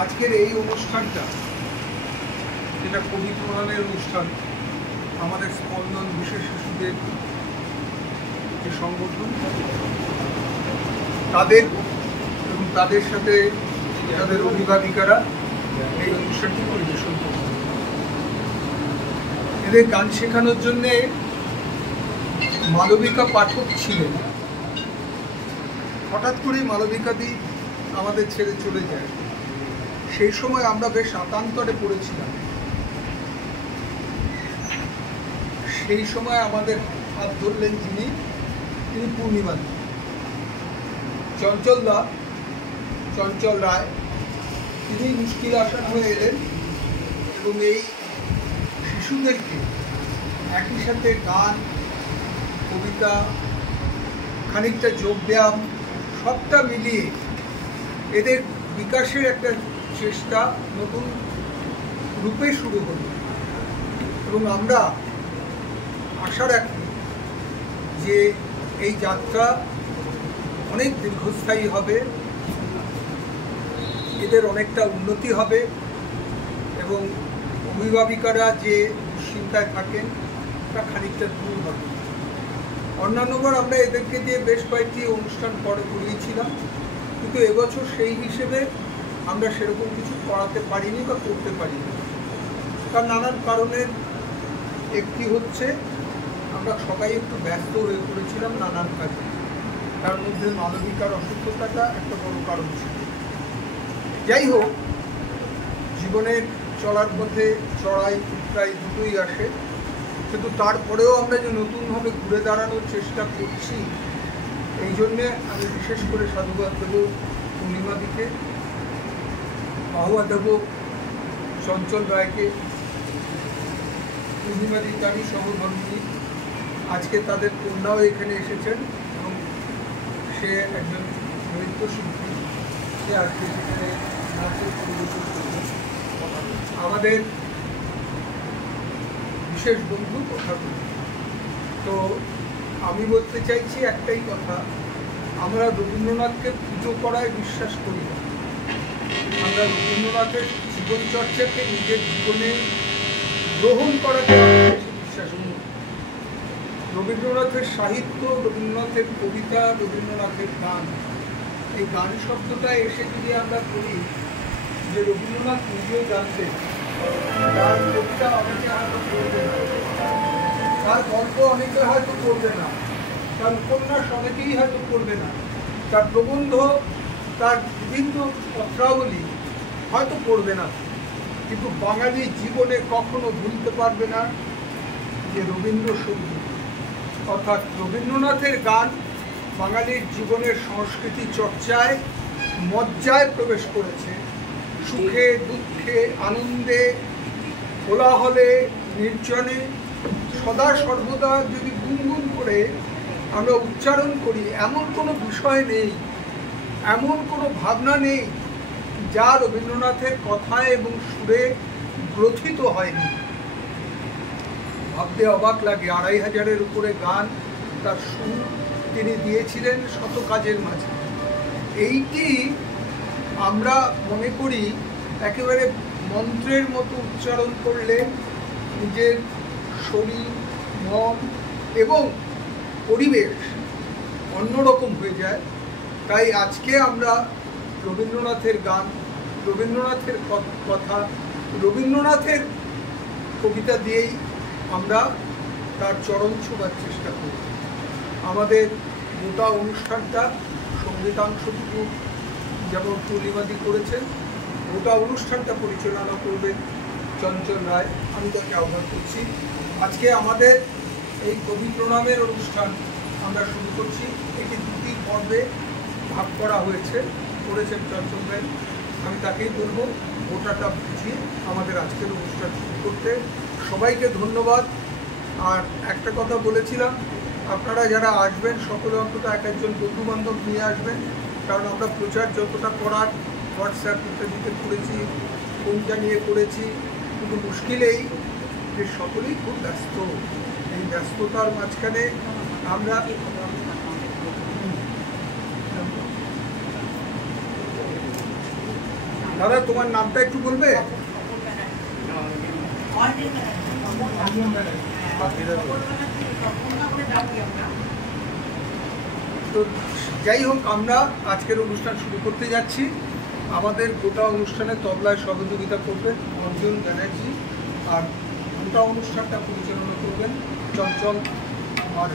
আজকের এই অনুষ্ঠানটা যেটা কবি প্রণামের অনুষ্ঠান, আমাদের স্পন্দন বিশেষ শিশুদের যে সংগঠন, তাদের এবং তাদের সাথে তাদের অভিভাবিকারা এই অনুষ্ঠানটি পরিবেশন করবে। এদের গান শেখানোর জন্যে মালবিকা পাঠক ছিলেন। হঠাৎ করেই মালবিকাদি আমাদের ছেড়ে চলে যায়। সেই সময় আমরা বেশ আতান্তরে পড়েছিলাম। সেই সময় আমাদের হাত ধরলেন তিনি পূর্ণিমা চঞ্চল রায়, তিনি মুশকিল আসান হয়ে এলেন এবং এই শিশুদেরকে একই সাথে গান, কবিতা, খানিকটা যোগব্যায়াম সবটা মিলিয়ে এদের বিকাশের একটা চেষ্টা নতুন রূপে শুরু হলো। এবং আমরা আশা রাখি যে এই যাত্রা অনেক দীর্ঘস্থায়ী হবে, এদের অনেকটা উন্নতি হবে এবং অভিভাবিকারা যে দুশ্চিন্তায় থাকেন তা খানিকটা দূর হবে। অন্যান্যবার আমরা এদেরকে দিয়ে বেশ কয়েকটি অনুষ্ঠান করিয়েছিলাম, কিন্তু এবছর সেই হিসেবে আমরা সেরকম কিছু করাতে পারিনি বা করতে পারিনি। তার নানান কারণের একটি হচ্ছে আমরা সবাই একটু ব্যস্ত হয়ে পড়েছিলাম নানান কাজে। তার মধ্যে মানবিকার অসুস্থতাটা একটা বড় কারণ ছিল। যাই হোক, জীবনের চলার পথে চড়াই উতরাই দুটোই আসে, কিন্তু তারপরেও আমরা যে নতুনভাবে ঘুরে দাঁড়ানোর চেষ্টা করছি, এই জন্যে আমি বিশেষ করে সাধুবাদ দেব পূর্ণিমাদিকে, বাহুয়া দেব চঞ্চল রায়কে। পূর্ণিমাদি তারই সহধর্মিনী। আজকে তাদের কন্যাও এখানে এসেছেন এবং সে একজন নৃত্যশিল্পী, সে আজকে সেখানে নাচের পরিবেশন করবে। আমাদের বিশেষ বন্ধু কথা বলি। তো আমি বলতে চাইছি একটাই কথা, আমরা রবীন্দ্রনাথকে পুজো করায় বিশ্বাস করি না। আমরা রবীন্দ্রনাথের জীবনচর্চাকে নিজের জীবনে গ্রহণ করাকে বেশি বিশ্বাস করি। রবীন্দ্রনাথের সাহিত্য, রবীন্দ্রনাথের কবিতা, রবীন্দ্রনাথের গান, এই গান শব্দটা এসে যদি আমরা বলি যে রবীন্দ্রনাথ নিজেও জানতেন তার কবিতা অনেকে হয়তো পড়বে না, তার গল্প অনেকে হয়তো পড়বে না, তার উপন্যাস অনেকেই হয়তো পড়বে না, তার প্রবন্ধ, তার বিভিন্ন পত্রাবলী হয়তো পড়বে না, কিন্তু বাঙালি জীবনে কখনো ভুলতে পারবে না যে রবীন্দ্রসঙ্গীত অর্থাৎ রবীন্দ্রনাথের গান বাঙালির জীবনের সংস্কৃতি চর্চায় মজ্জায় প্রবেশ করেছে। সুখে, দুঃখে, আনন্দে, কোলাহলে, নির্জনে সদা সর্বদা যদি গুনগুন করে আমরা উচ্চারণ করি, এমন কোনো বিষয় নেই, এমন কোনো ভাবনা নেই যা রবীন্দ্রনাথের কথায় এবং সুরে গ্রথিত হয়নি। ভাবতে অবাক লাগে, ২৫০০-এর উপরে গান, তার সুর তিনি দিয়েছিলেন শত কাজের মাঝে। এইটি আমরা মনে করি একেবারে মন্ত্রের মতো উচ্চারণ করলে নিজের শরীর, মন এবং পরিবেশ অন্যরকম হয়ে যায়। তাই আজকে আমরা রবীন্দ্রনাথের গান, রবীন্দ্রনাথের কথা, রবীন্দ্রনাথের কবিতা দিয়েই আমরা তার চরণ ছোঁয়ার চেষ্টা করি। আমাদের গোটা অনুষ্ঠানটা সঙ্গীতাংশটুকু যেমন পূর্ণিমাদি করেছেন, গোটা অনুষ্ঠানটা পরিচালনা করবেন চঞ্চল রায়। আমি তাকে আহ্বান করছি। আজকে আমাদের এই কবি প্রণামের অনুষ্ঠান আমরা শুরু করছি। এটি দুটি পর্বে ভাগ করা হয়েছে, করেছেন চঞ্চল রায়। আমি তাকেই বলবো গোটাটা বুঝিয়ে আমাদের আজকের অনুষ্ঠান শুরু করতে। সবাইকে ধন্যবাদ। আর একটা কথা বলেছিলাম, আপনারা যারা আসবেন সকলে অন্তত এক একজন বন্ধুবান্ধব নিয়ে আসবেন, কারণ আমরা প্রচার যতটা করার হোয়াটসঅ্যাপ ইত্যাদিতে করেছি, কোনটা নিয়ে করেছি, কিন্তু মুশকিল এই যে সকলেই খুব ব্যস্ত। এই ব্যস্ততার মাঝখানে আমরা দাদা তোমার নামটা একটু বলবে? তো যাই হোক, আমরা আজকের অনুষ্ঠান শুরু করতে যাচ্ছি। আমাদের গোটা অনুষ্ঠানে তবলায় সহযোগিতা করবেন অর্জুন ব্যানার্জি, আর গোটা অনুষ্ঠানটা পরিচালনা করবেন চঞ্চল। আর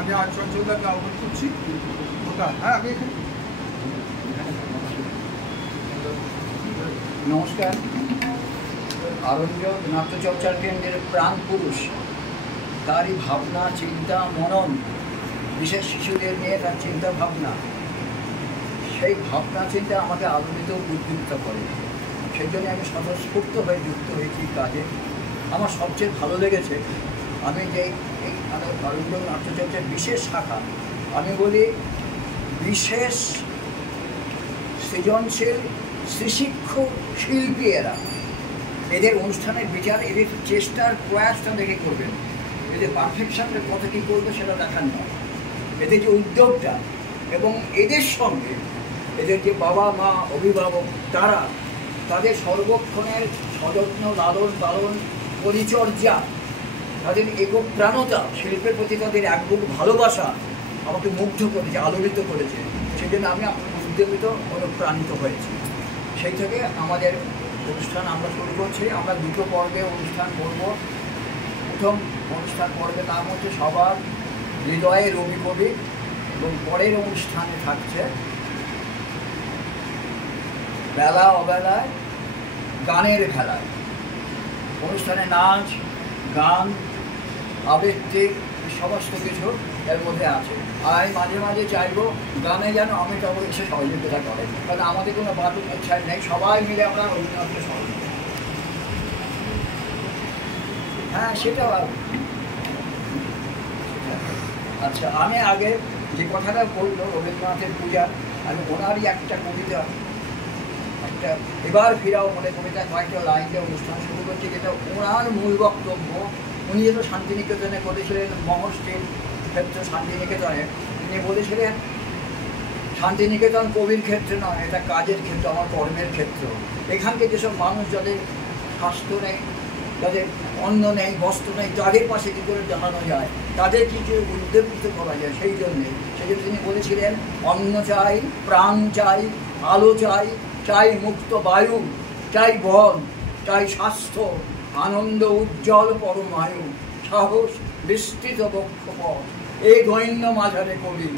আমি আর চঞ্চলদাকে আহ্বান করছি। গোটা আমি এখানে। নমস্কার। আরণ্য নাট্যচর্চার কেন্দ্রের প্রাণ পুরুষ, তারই ভাবনা, চিন্তা, মনন, বিশেষ শিশুদের নিয়ে তার চিন্তা ভাবনা, সেই ভাবনা চিন্তা আমাকে আলোড়িত উদ্দীপ্ত করে। সেই জন্য আমি স্বতঃস্ফূর্ত হয়ে যুক্ত হয়েছি কাজে। আমার সবচেয়ে ভালো লেগেছে, আমি যে এই আরণ্য নাট্যচর্চার বিশেষ শাখা, আমি বলি বিশেষ সৃজনশীল শিক্ষক শিল্পী এরা। এদের অনুষ্ঠানের বিচার, এদের চেষ্টার প্রয়াসটা দেখে করবেন। এদের পারফেকশনের কথা কী করবে সেটা দেখার নয়, এদের যে উদ্যোগটা, এবং এদের সঙ্গে এদের যে বাবা মা অভিভাবক, তাদের সর্বক্ষণের সযত্ন লালন পালন পরিচর্যা, তাদের একপ্রাণতা, শিল্পের প্রতি তাদের একবুক ভালোবাসা আমাকে মুগ্ধ করেছে, আলোড়িত করেছে। সেই জন্য আমি উদ্যমিত, অনুপ্রাণিত হয়েছি। সেই থেকে আমাদের অনুষ্ঠান আমরা শুরু করছি। আমরা দুটো পর্বে অনুষ্ঠান করব। প্রথম অনুষ্ঠান পর্বে নাম হচ্ছে সবার হৃদয়ে রবি কবি, এবং পরের অনুষ্ঠানে থাকছে বেলা অবেলায় গানের খেলায়। অনুষ্ঠানে নাচ, গান, আবৃত্তি সমস্ত কিছু এর মধ্যে আছে। আর আমি মাঝে মাঝে চাইবো গানে যেন আমি তখন এসে সহযোগিতা করে, কারণ আমাদের কোনো বাধা ইচ্ছা নেই, সবাই মিলে আমরা রবীন্দ্রনাথকে সহযোগিতা। হ্যাঁ, সেটা আচ্ছা। আমি আগে যে কথাটা বললো রবীন্দ্রনাথের পূজা, আমি ওনারই একটা কবিতা, একটা এবার ফিরাও মনে কবিতা কয়েকটা লাইন দিয়ে অনুষ্ঠান শুরু করছি, যেটা ওনার মূল বক্তব্য। উনি যেহেতু শান্তিনিকেতনে করেছিলেন, মহর্ষির ক্ষেত্র শান্তিনিকেতনে, তিনি বলেছিলেন শান্তিনিকেতন কবির ক্ষেত্রে নয়, এটা কাজের ক্ষেত্র, আমার কর্মের ক্ষেত্র। এখানকে যেসব মানুষ যাদের স্বাস্থ্য নেই, যাদের অন্ন নেই, বস্ত্র নেই, তাদের পাশে কী করে জানানো যায়, তাদের কিছু উদ্দীপিত করা যায়। সেই জন্য তিনি বলেছিলেন অন্ন চাই, প্রাণ চাই, আলো চাই, চাই মুক্ত বায়ু, চাই বল, চাই স্বাস্থ্য, আনন্দ উজ্জ্বল পরমায়ু, সাহস বিস্তৃত বক্ষপথ। এই দৈন্য মাঝারে কবি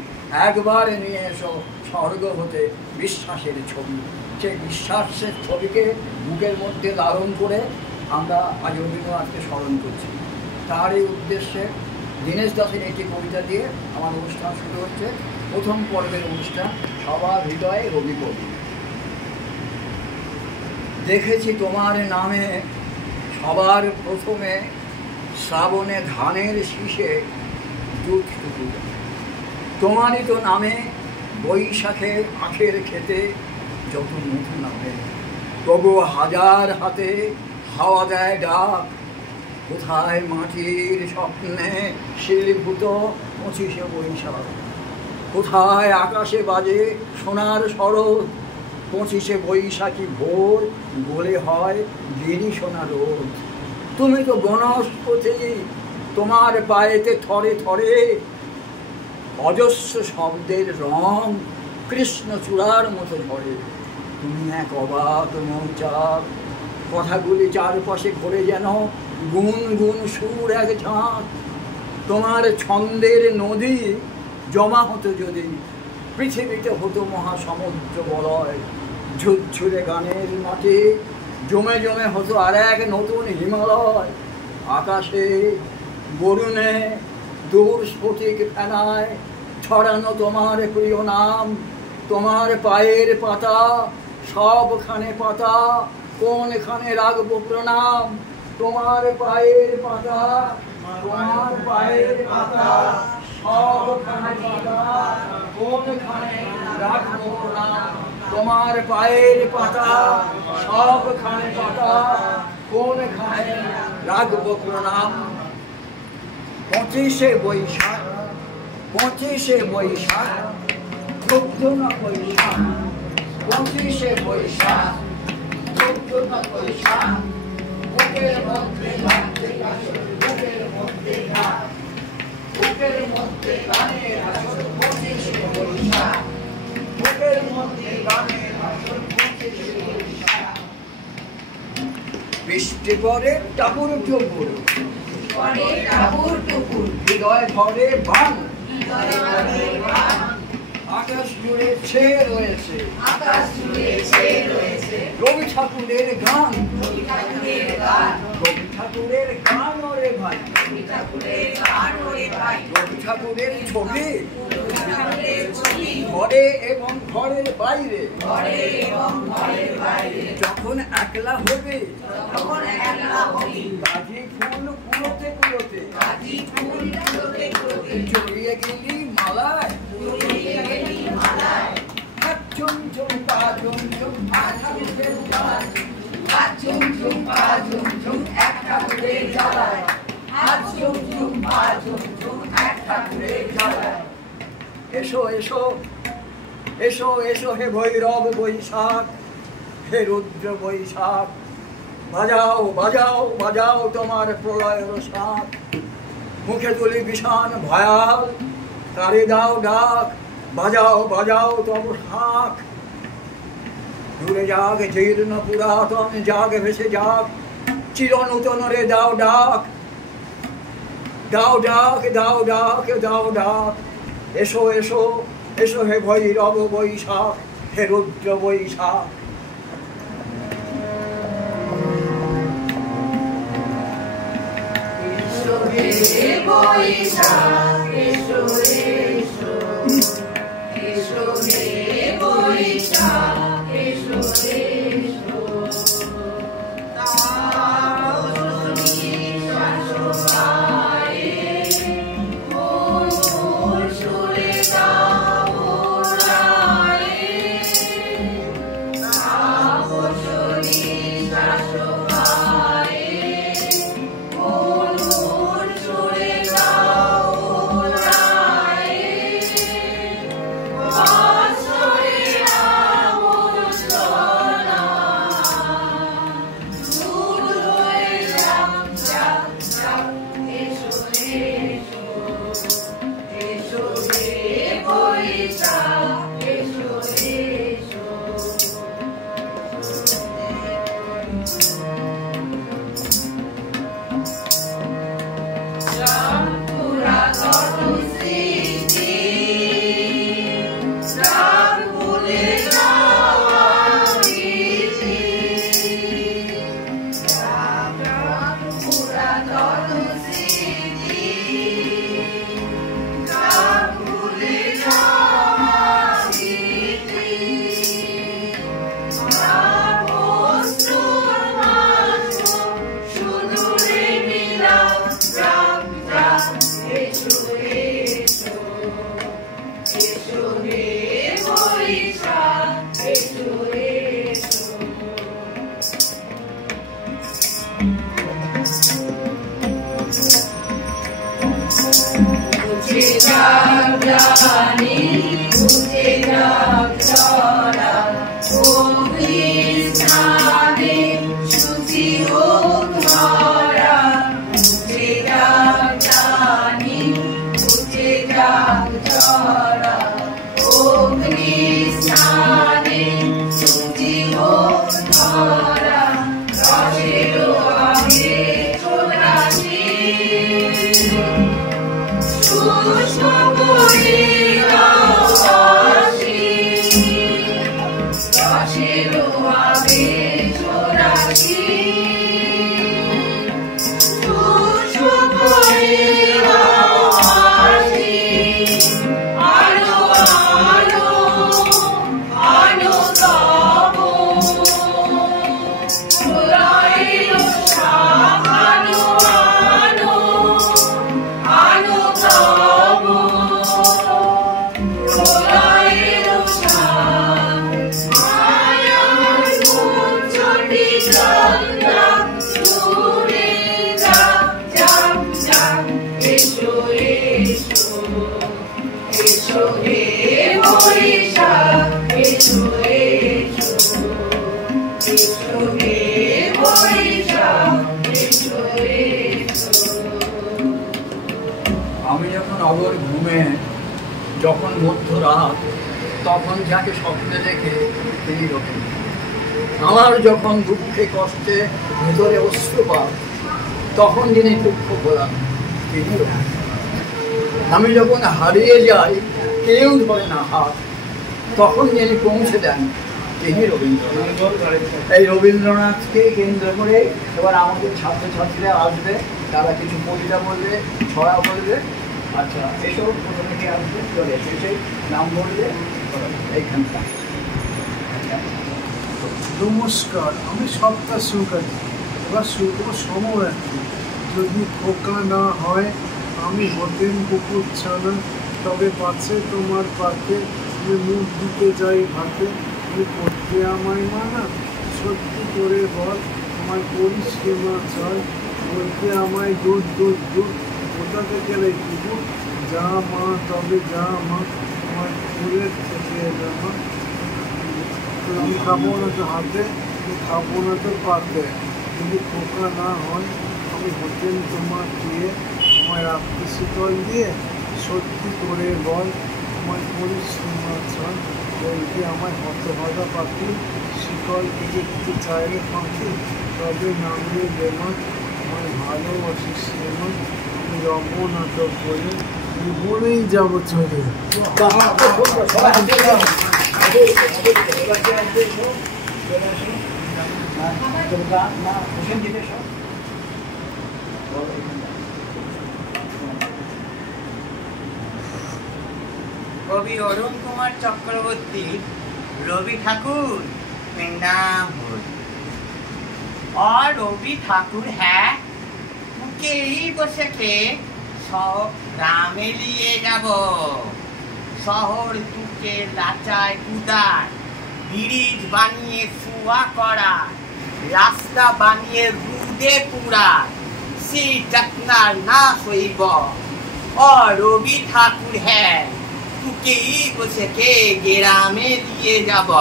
একবার নিয়ে এসো স্বর্গ হতে বিশ্বাসের ছবি। সেই বিশ্বাসের ছবিকে বুকের মধ্যে লালন করে আমরা আজ রবীন্দ্রনাথকে স্মরণ করছি। তার এই উদ্দেশ্যে দীনেশ দাসের একটি কবিতা দিয়ে আমার অনুষ্ঠান শুরু হচ্ছে। প্রথম পর্বের অনুষ্ঠান সবার হৃদয়ে রবি কবি। দেখেছি তোমার নামে সবার প্রথমে শ্রাবণে ধানের শীষে দুধ টুকু, তোমারই তো নামে বৈশাখে আখের খেতে যত মধু নামে, তবু হাজার হাতে হাওয়া দেয় ডাক, কোথায় মাটির স্বপ্নে শিলভূত 25শে বৈশাখ, কোথায় আকাশে বাজে সোনার শরৎ, 25শে বৈশাখী ভোর বলে হয় দেরি সোনা রোদ। তুমি তো বনস্পতি, তোমার পায়েতে থরে থরে অজস্র শব্দের রং কৃষ্ণচূড়ার মতো ঝরে। তুমি এক অবাক মৌচাক, কথাগুলি চারপাশে ঘোরে যেন গুন গুন সুর এক ঝাঁক। তোমার ছন্দের নদী জমা হতো যদি, পৃথিবীতে হতো মহাসমুদ্র বলয়। ঝুরঝুরে গানের মাঠে জমে জমে হতো আর এক নতুন হিমালয়। আকাশে বরুণে দূর স্ফটিক ফেনায় ছড়ানো তোমার প্রিয় নাম। তোমার পায়ের পাতা সবখানে পাতা, কোনখানে রাখবো প্রণাম। তোমার পায়ের পাতা, তোমার পায়ের পাতা সবখানে পাতা, কোনখানে রাখবো প্রণাম। তোমার পায়ের পাতা সবখানে পাতা, কোনখানে রাখবো প্রণাম। 25শে বৈশাখ, 25শে বৈশাখ, 14 বৈশাখ, 25শে বৈশাখ, 14 বৈশাখ, বুকের মধ্যে লাগছে আসর, বুকের মধ্যে গান, বুকের মধ্যে গানের আসর 25শে বৈশাখ, বুকের মধ্যে গানের আসর 25শে বৈশাখ। বৃষ্টি পরে টাপুর টুপুর, হৃদয় ভরে বান, আকাশ জুড়ে ছেয়ে রয়েছে, রবি ঠাকুরের গান, রবি ঠাকুরের গান ওরে ভাই, রবি ঠাকুরের ছবি ঘরে এবং ঘরের বাইরে, যখন একলা হবে কাজী ফুল কুলোতে কুলোতে, জড়িয়ে গেলি মালায়, হাত ঝুম ঝুম পা ঝুম ঝুম, এক ঠাকুরের জ্বালায়, হাত ঝুম ঝুম পা ঝুম ঝুম, এক ঠাকুরের জ্বালায়, হাত ঝুম ঝুম পা ঝুম ঝুম, এক ঠাকুরের জ্বালায়। এসো এসো এসো এসো হে ভৈরব বৈশাখ, হে রুদ্র বৈশাখ, বাজাও বাজাও বাজাও তোমার প্রলয়ের শাঁখ, মুখে তুলি বিষাণ ভয়াল, তারে দাও ডাক, বাজাও বাজাও তব শাঁখ। দূরে যাক জীর্ণ পুরাতন, জাগ ভেসে যাক চির নূতন রে দাও ডাক, দাও ডাক দাও ডাক দাও ডাক। এসো এসো এসো হে ভৈরব বৈশাখ, হে রুদ্র বৈশাখ। এসো হে বৈশাখ, এসো এসো, এসো হে বৈশাখ, এসো এসো। তাপসী শাশ্বতায়ে, মোর মোর সুরে গাও রায়ে। তাপসী শাশ্বতায়ে, মোর মোর সুরে গাও রায়ে। বাঁশরে আমন্ত্রণা, দূর হয়ে যাক যাক যাক। এসো এসো, এসো হে বৈশাখ, এসো এসো। পুরাতন স্মৃতি, প্রাণ ভুলে যাওয়া রীতি। পুরাতন স্মৃতি, প্রাণ ভুলে যাওয়া রীতি। অশ্রুর মাঝে সুদূরে বিলাপ যাক যাক। এসো এসো, এসো হে বৈশাখ, এসো এসো। বুঝে যাক জানি, বুঝে যাক ধরা, অগ্নি স্নানে শুচি হোক ধরা। বুঝে যাক জানি, বুঝে যাক ধরা, অগ্নি স্নানে শুচি হোক ধরা। রসেরও আগে চলাছি, শুষ্ক পরিবাসী। রসেরও আগে চলাছি, শুষ্ক পরিবাসী। আলো আলো আলো তব, আমি যখন অগর ঘুমে, যখন মধ্যরাত, তখন যাকে স্বপ্নে দেখে তিনি রোগেন। আমার যখন দুঃখে কষ্টে ভেতরে অশ্রুপাত, তখন যিনি দুঃখ ভোলান তিনি রোগেন। আমি যখন হারিয়ে যাই, কেউ ধরে না হাত, তখন যিনি পৌঁছে দেন তিনি রবীন্দ্রনাথ। এই রবীন্দ্রনাথকে কেন্দ্র করে এবার আমাদের ছাত্রছাত্রীরা আসবে, তারা কিছু কবিতা বলবে, ছড়া বলবে। আচ্ছা, এসব প্রথমে কে আসবে? চলে এসে নাম বলবে এইখানটা। নমস্কার, আমি সপ্তাহ সুকারি। এবার শুভ সময়, যদি খোকা না হয় আমি হতেন কুকুর ছানা, তবে পাচ্ছে তোমার পাতে আমি মুখ দিতে যাই ভাতে। তুমি করতে আমায় মানা, সত্যি করে বল আমায় করিস কে মা চল। বলতে আমায় দুধ দুধ দুধ, কোথা থেকে রে কুকুর? যা মা তবে যা মা, আমার ফুলের থেকে জামা। আমি খাবো না তো হাতে, খাবো না তো পাতে, যদি খোকা না হয় আমি হতেন তোমার দিয়ে। আমায় রাত্রি শীতল দিয়ে, সত্যি করে বল আমায় করিস তোমার চল। বলতে আমায় হতভাগা পাখি, শিকল থেকে দিতে চাইলে পাখি, তবে নামিয়ে দেমা। আমায় ভালোবাসিস মা, আমি রব না তো বলে, বলেই যাবো চলে। কবি অরুণ কুমার চক্রবর্তী রবি ঠাকুর नाम हो। और रवि ठाकुर है तुके ही बसे के ग्रामे लिए যাব শহর তুকে লাচায় কুদায় ব্রিজ বানিয়ে সুয়া করা রাস্তা বানিয়ে রুদে পুরা সে যত্না না সইব और रवि ठाकुर है तुके ही बसे के ग्रामे लिए যাব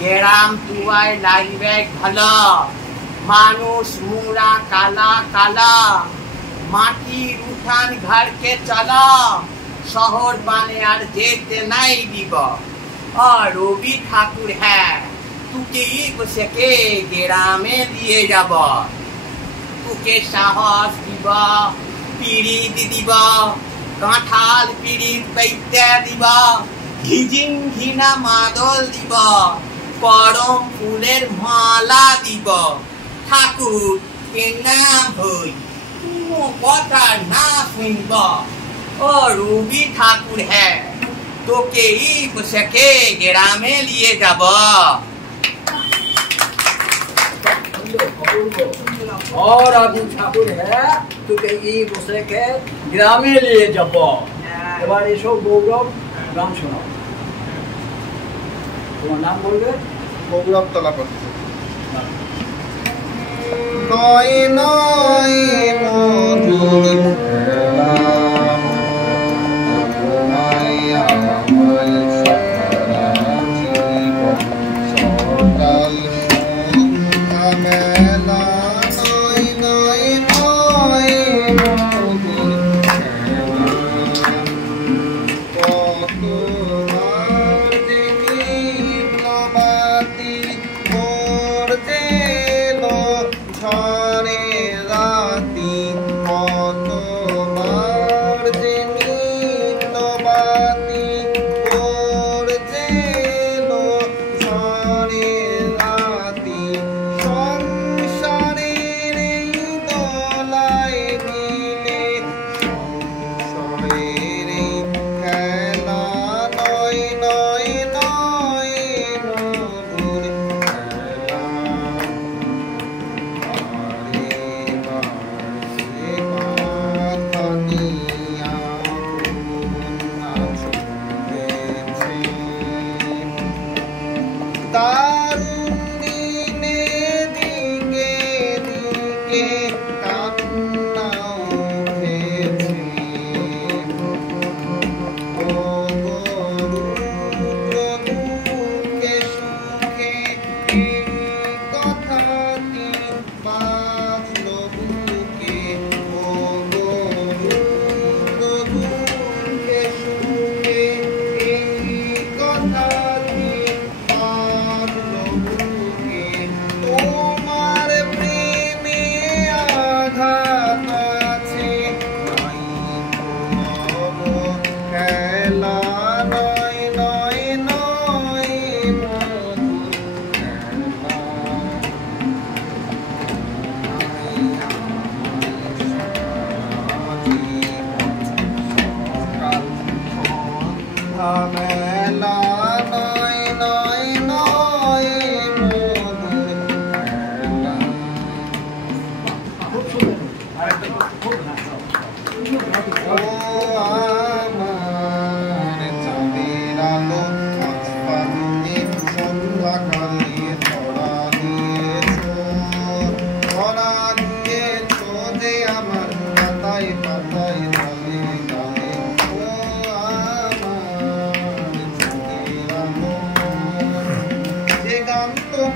গ্রাম তুয়ায় লাগবে ভালো মানুষ মুরা কালা কালা মাটির উঠান ঘরকে চলা শহর বানে আর যেতে নাই দিব और रवि ठाकुर है तुके बसे के ग्रामे लिए যাব तुके साहस দিব পিড়িত দিব কাঁঠাল পিড়িত পাইতে দিব ঘিজিং ঘিনা মাদল দিব परम फूलेर माला দিব ठाकुर के नाम হই কথা না শুনব और रवि ठाकुर है তোকে ही बसे के ग्रामे लिए যাব और रवि ठाकुर है তোকে ही बसे के ग्रामे लिए যাব। এবার এসো গৌরব গান শোনাও। তোমার নাম বলবে? গৌরব তলাপতি। নয় নয় মধুর খেলা সকাল সন্ধ্যা মেলা নয় নয় নয় মধুর খেলা কত ঝড়ে রাতি কত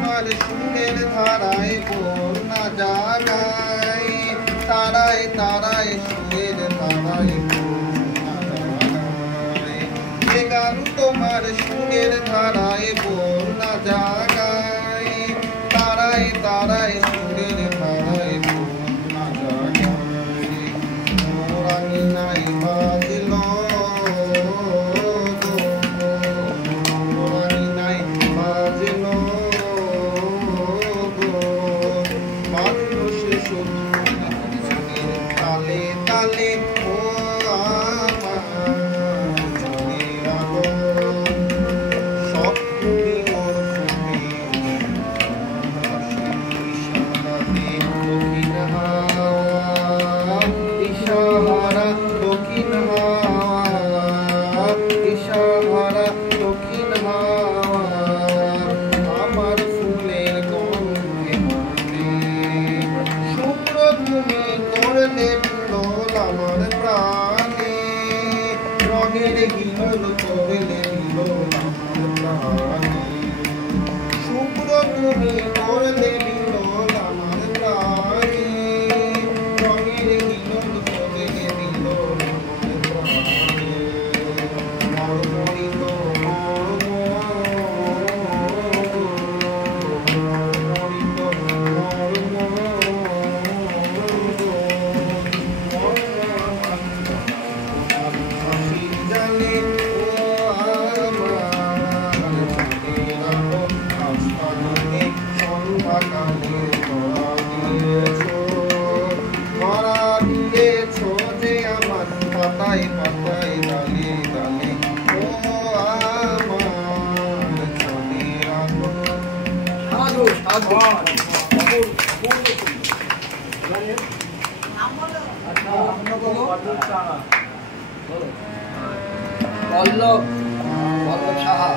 তোমার সুখের ধারায় বন্যা জাগায় তারায় তারায় সুখের ধারায় বন্যা জাগায় এ গান তোমার সুখের ধারায় বন্যা জাগায় তারায় তারায় সুখের ধারায় বন্যা জাগায় মোরানি নাই বাজল পল্লব সাহা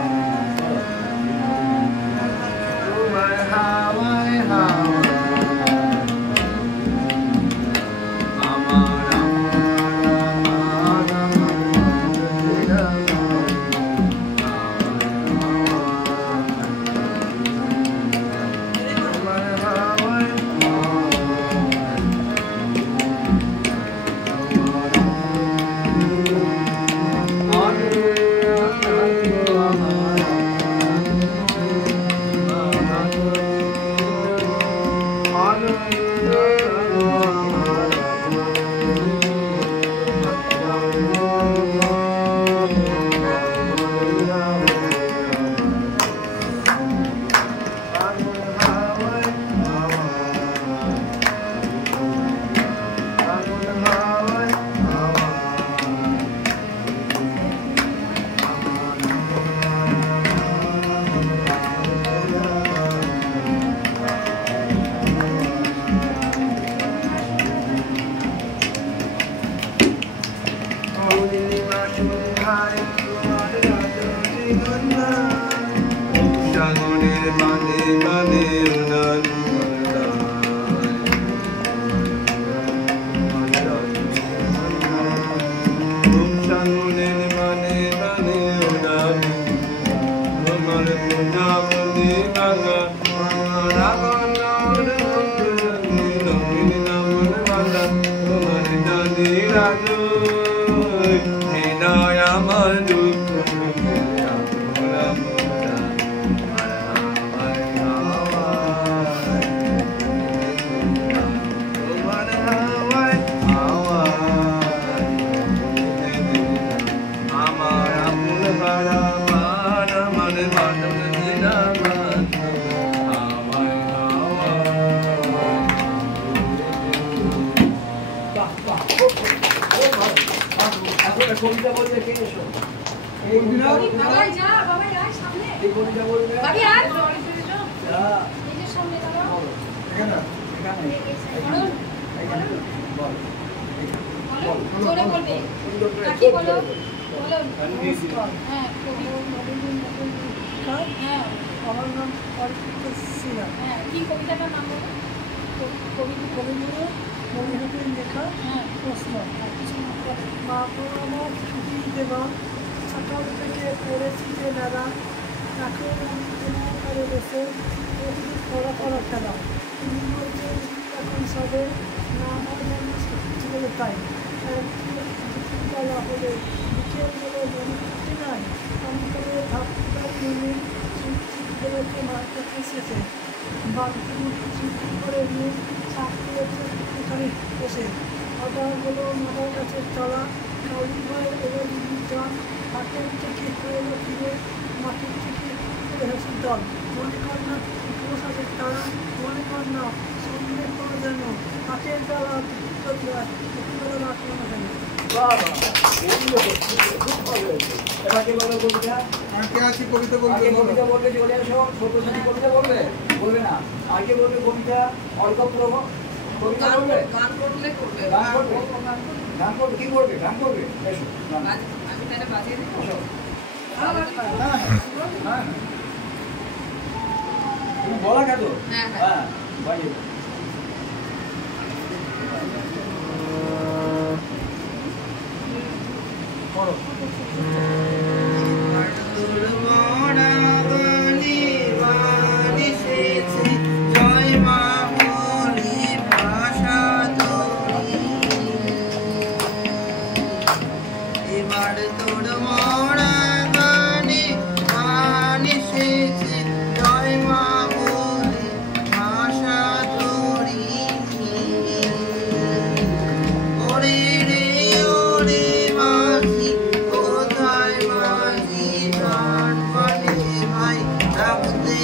কবিতা বলবে কে এসো এই বাবা যা বাবা যা সামনে এই কবিতা বলবে বাবা আর যা এই যে সামনে দাও এখানে এখানে বল জোরে বলবে কাকি বলো বলো হ্যাঁ কবি হ্যাঁ আমার নাম অর্পিতা সিনহা। হ্যাঁ কি কবিতাটার নাম বলো কবিগুরু মনিহাটের লেখা হ্যাঁ প্রশ্ন। মা তো আমার ছুটি দেবা, সকাল থেকে পড়েছি যে মেলা, এখন তোমার করে বসে প্রতিদিন করা করা খেলা তুমি বলছে এখন সবে না আমার জন্য সত্যি বলে তাই বেলা হলে বিকেল বলে মনে করতে নাই আমি করে ভাবতে নেমে চুপটি মার কাছে এসেছে বাড়িতে চুপটি করে নিয়ে চাকরি হচ্ছে এখানে বসে আবার হলো মাথার কাছে চলা কালী ভয় এবার যান হাতের থেকে হয়ে ফিরে মাটির থেকে হেসে দল মনে কর না উপসাদের তারা মনে কর না সন্ধ্যের পর যেন হাতের বেলা দুপুরবেলা রাত মনে হয় এবারে বলো কবিতা। আর কে আছে কবিতা আগে বলতে? কবিতা বলতে চলে আসো। ছোট ছোট কবিতা বলবে? বলবে না। আগে বলবে কবিতা, অল্প প্রভ কবিতা বলবে? গান করলে করবে। গান করবে? গান করবে কি করবে? গান করবে? এসো গান। আমি তাহলে বাজিয়ে দিই। আসো। হ্যাঁ হ্যাঁ। তুমি বলা কেন? হ্যাঁ, হ্যাঁ। হ্যাঁ, বাজিয়ে দাও। করো। জয় মা বলি ভাষা এবার তোর মরা গানে গান এসেছে জয় মা বলি ভাষা ধরি ওরে রে ওরে মাঝি কোথায় মাঝি প্রাণ বলে ভাই রাখতে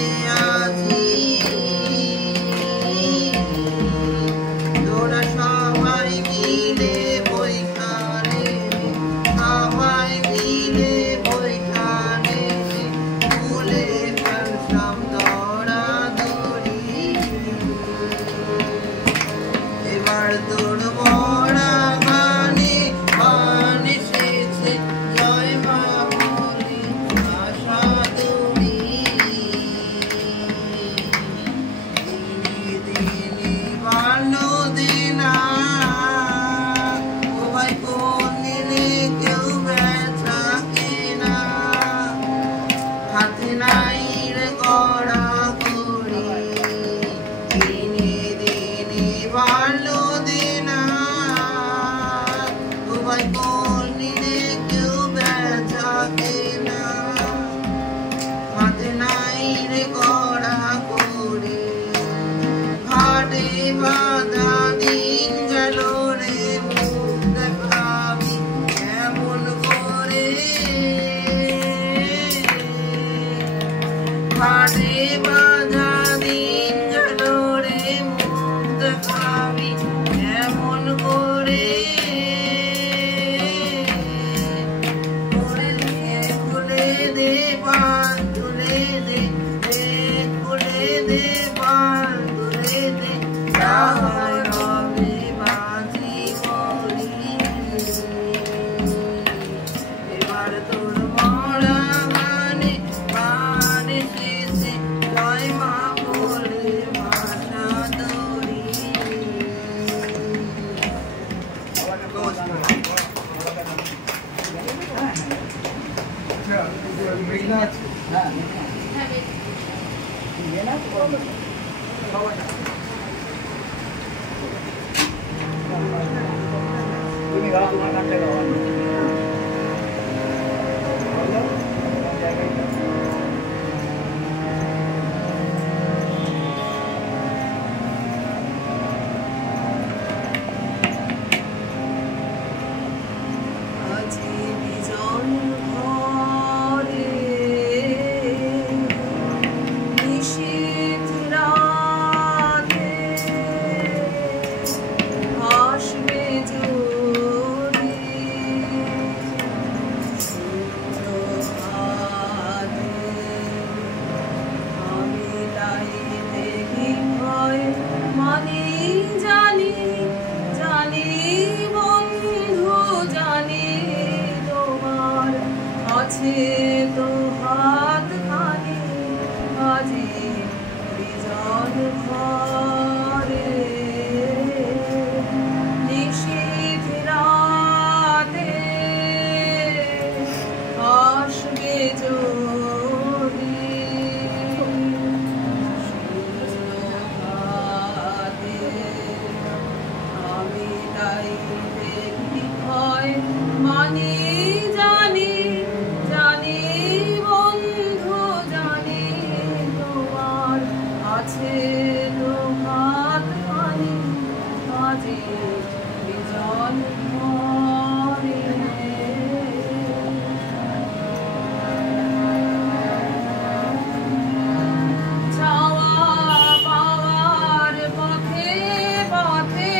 আছি তোরা সবাই মিলে বইখানে সবাই মিলে বইখানে ভুলে ফেলসাম দরা দড়ি এবার তোর মরা গানে গান এসেছে জয় মা বলি আশা দড়ি দিনে বালো দিনা ও ভাই কোন দিনে কেউ বেচা কেনা হাতে নাই রে কড়া করি দিনে দিনে বালো দিনা ও ভাই কোন দিনে কেউ বেচা কেনা হাতে নাই রে কড়া করি ঘাটে বাঁধা দিন গেল রে মুখ দেখাবি এমন করে ঘাটে বাঁধা দিন গেল রে মুখ দেখাবি এমন করে খুলে দে বান তুলে দে খুলে দে বান তুলে দে তাহার হবে বাজি বলি এবার তোর মরা গানে গান এসেছে জয় মা বলে ভাষা দড়ি মেঘনা আছে। হ্যাঁ, হ্যাঁ বেশ। নিয়ে নাও, করো। তুমি গাও, তোমার গানটা গাও। বলো, কোন জায়গায় গাও? আজি বিজন ঘরে নিশীথ রাতে আসবে জোরে সুপ্রভাতে আমি তাই দেখি ভয় মানি জানি জানি বন্ধু জানি তোমার আছে তো হাত খানি আজি বিজন ঘরে নিশীথ রাতে আসবে জোরে বিজন ঘরে চাওয়া পাওয়ার পথে পথে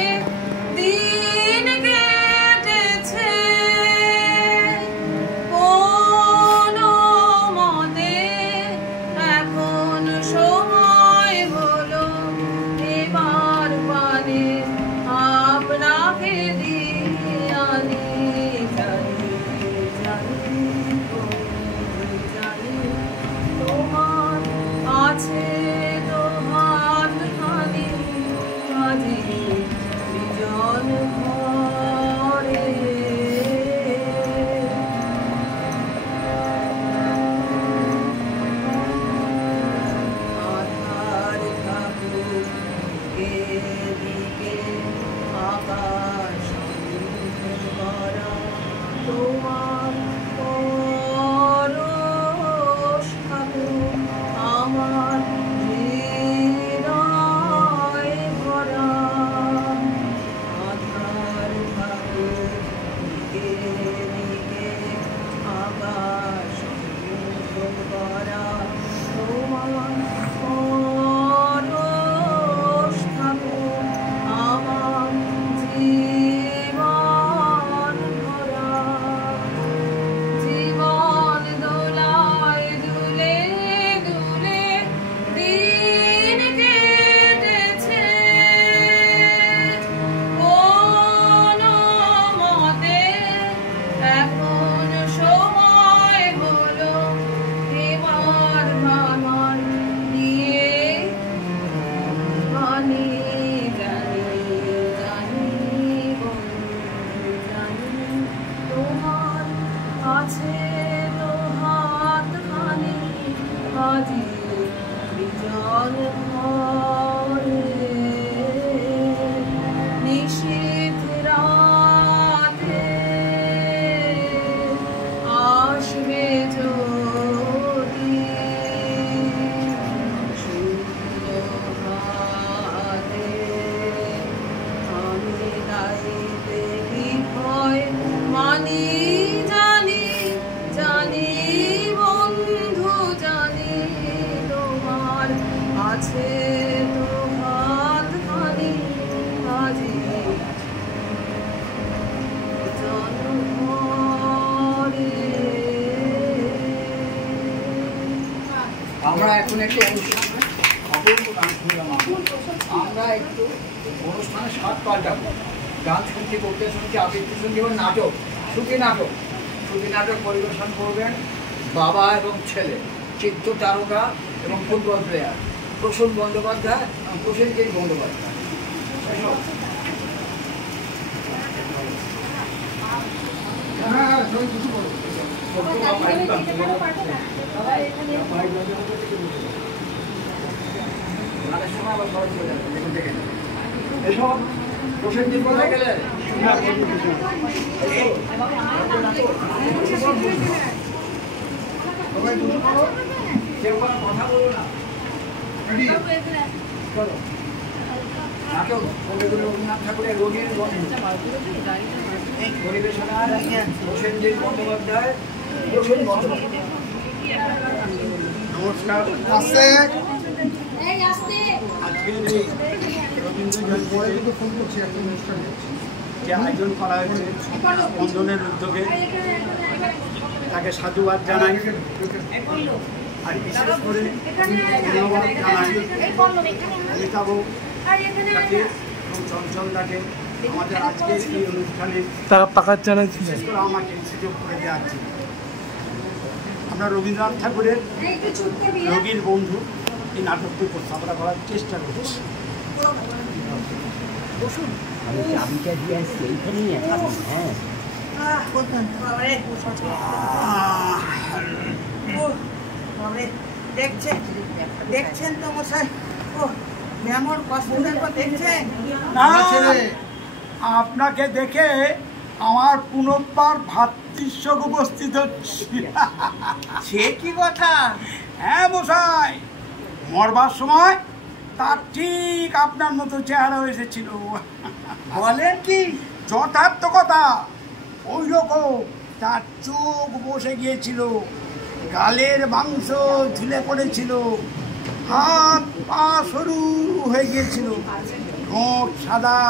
দিন কেটেছে কোনো মতে এখন সময় হলো এবার পানে আপনাকে দিয়ে আনি জানি জানি জানি তোমার আছে তো হাতখানি কাজে বিজন ঘরে আধার ঠাকুর দিকে আকাশ করা তোমার পরশ ঠাকুর আমার হৃদয় ভরা আধার ঠাকুর দিকে আকাশ করা তোমার পরশ ঠাকুর আমার জীবন ভরা জীবন দোলায় দুলে দুলে দিন কেটেছে কোনো মতে এখন সময় হলো এবার ভাবার দিয়ে আনি জানি জানি বন্ধু জানি তোমার আছে তো হাতখানি আজি বিজন ঘরে নিশীথ রাতে আসবে যদি শূন্য হাতে আমি গাইতে কি ভয় মানি জানি জানি বন্ধু জানি তোমার আছে তো হাতখানি আজি আমরা এখন একটু অপূর্ব গান শুনলাম। আমরা একটু অনুষ্ঠানের স্বাদ পাল্টাবো। গান শুনছি, কবিতা শুনছি, আবৃত্তি শুনছি এবং নাটক, শ্রুতি নাটক পরিবেশন করবেন বাবা এবং ছেলে, চিত্র তারকা এবং ফুটবল প্লেয়ার প্রসূন বন্দ্যোপাধ্যায় এবং প্রসেনজিৎ বন্দ্যোপাধ্যায়। এসব প্রসেনজিৎ কোথায় গেলেন? কেউ কোনো কথা বলো না। চলো নাটক কবিগুরু রবীন্দ্রনাথ ঠাকুরের রোগীর বন্ধু পরিবেশনায় প্রসেনজিৎ বন্দ্যোপাধ্যায়, প্রসূন বন্দ্যোপাধ্যায়। নমস্কার। আজকের এই রবীন্দ্র জয়ন্তী যে আয়োজন করা হয়েছে স্পন্দনের উদ্যোগে তাকে সাধুবাদ জানাই। আর বিশেষ করে ধন্যবাদ জানাই অমিতাভ দাকে এবং চঞ্চল দাকে আমাদের আজকের এই অনুষ্ঠানে বিশেষ করে আমাকে সুযোগ করে দেওয়ার জন্য। আমরা রবীন্দ্রনাথ ঠাকুরের রোগীর বন্ধু এই নাটকটি উপস্থাপনা করার চেষ্টা করছি। দেখছেন তো মশাই, মেমোর কষ্ট দেখছেন? আপনাকে দেখে আমার পুনঃবার ভাতৃশোক উপস্থিত হচ্ছে। সে কি কথা? হ্যাঁ মশাই, মরবার সময় তার ঠিক আপনার মতো চেহারা এসেছিল। বলেন কি? যথার্থ কথা, ওই রকম তার চোখ বসে গিয়েছিল, গালের মাংস ঝুলে পড়েছিল, হাত পা সরু হয়ে গিয়েছিল, ঠোঁট সাদা,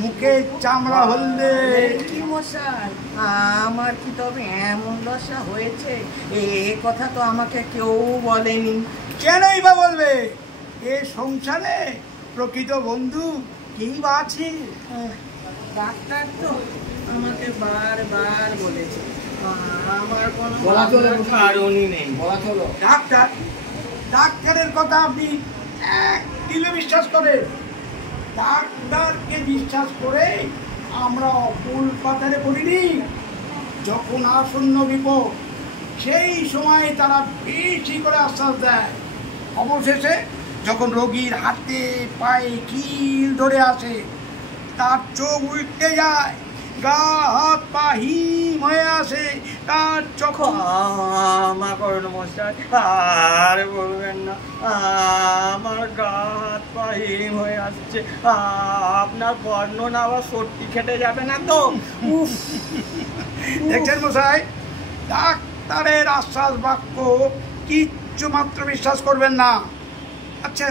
মুখের চামড়া হলদে। কি মশাই, আমার কি তবে এমন দশা হয়েছে? এ কথা তো আমাকে কেউ বলেনি। কেনই বা বলবে? এ সংসারে প্রকৃত বন্ধু কেই বা আছে? ডাক্তার তো আমাকে বারবার বলেছে আমার কোনো কারণই নেই। ডাক্তার, ডাক্তারের কথা আপনি এক দিলে বিশ্বাস করেন? ডাক্তারকে বিশ্বাস করে আমরা ফুল পাতারে করিনি। যখন আসন্ন বিপদ, সেই সময় তারা বেশি করে আশ্বাস দেয়। অবশেষে যখন রোগীর হাতে পায়ে কিল ধরে আসে, তার চোখ উল্টে যায়, গা হাত পা হিম হয়ে আসে, তার যখন ক্ষমা করুন মশাই, আর বলবেন না, আমার গা হাত পা হিম হয়ে আসছে। আপনার বর্ণনা আবার সত্যি খেটে যাবে না তো? দেখছেন মশাই, ডাক্তারের আশ্বাস বাক্য কিচ্ছু মাত্র বিশ্বাস করবেন না। আচ্ছা,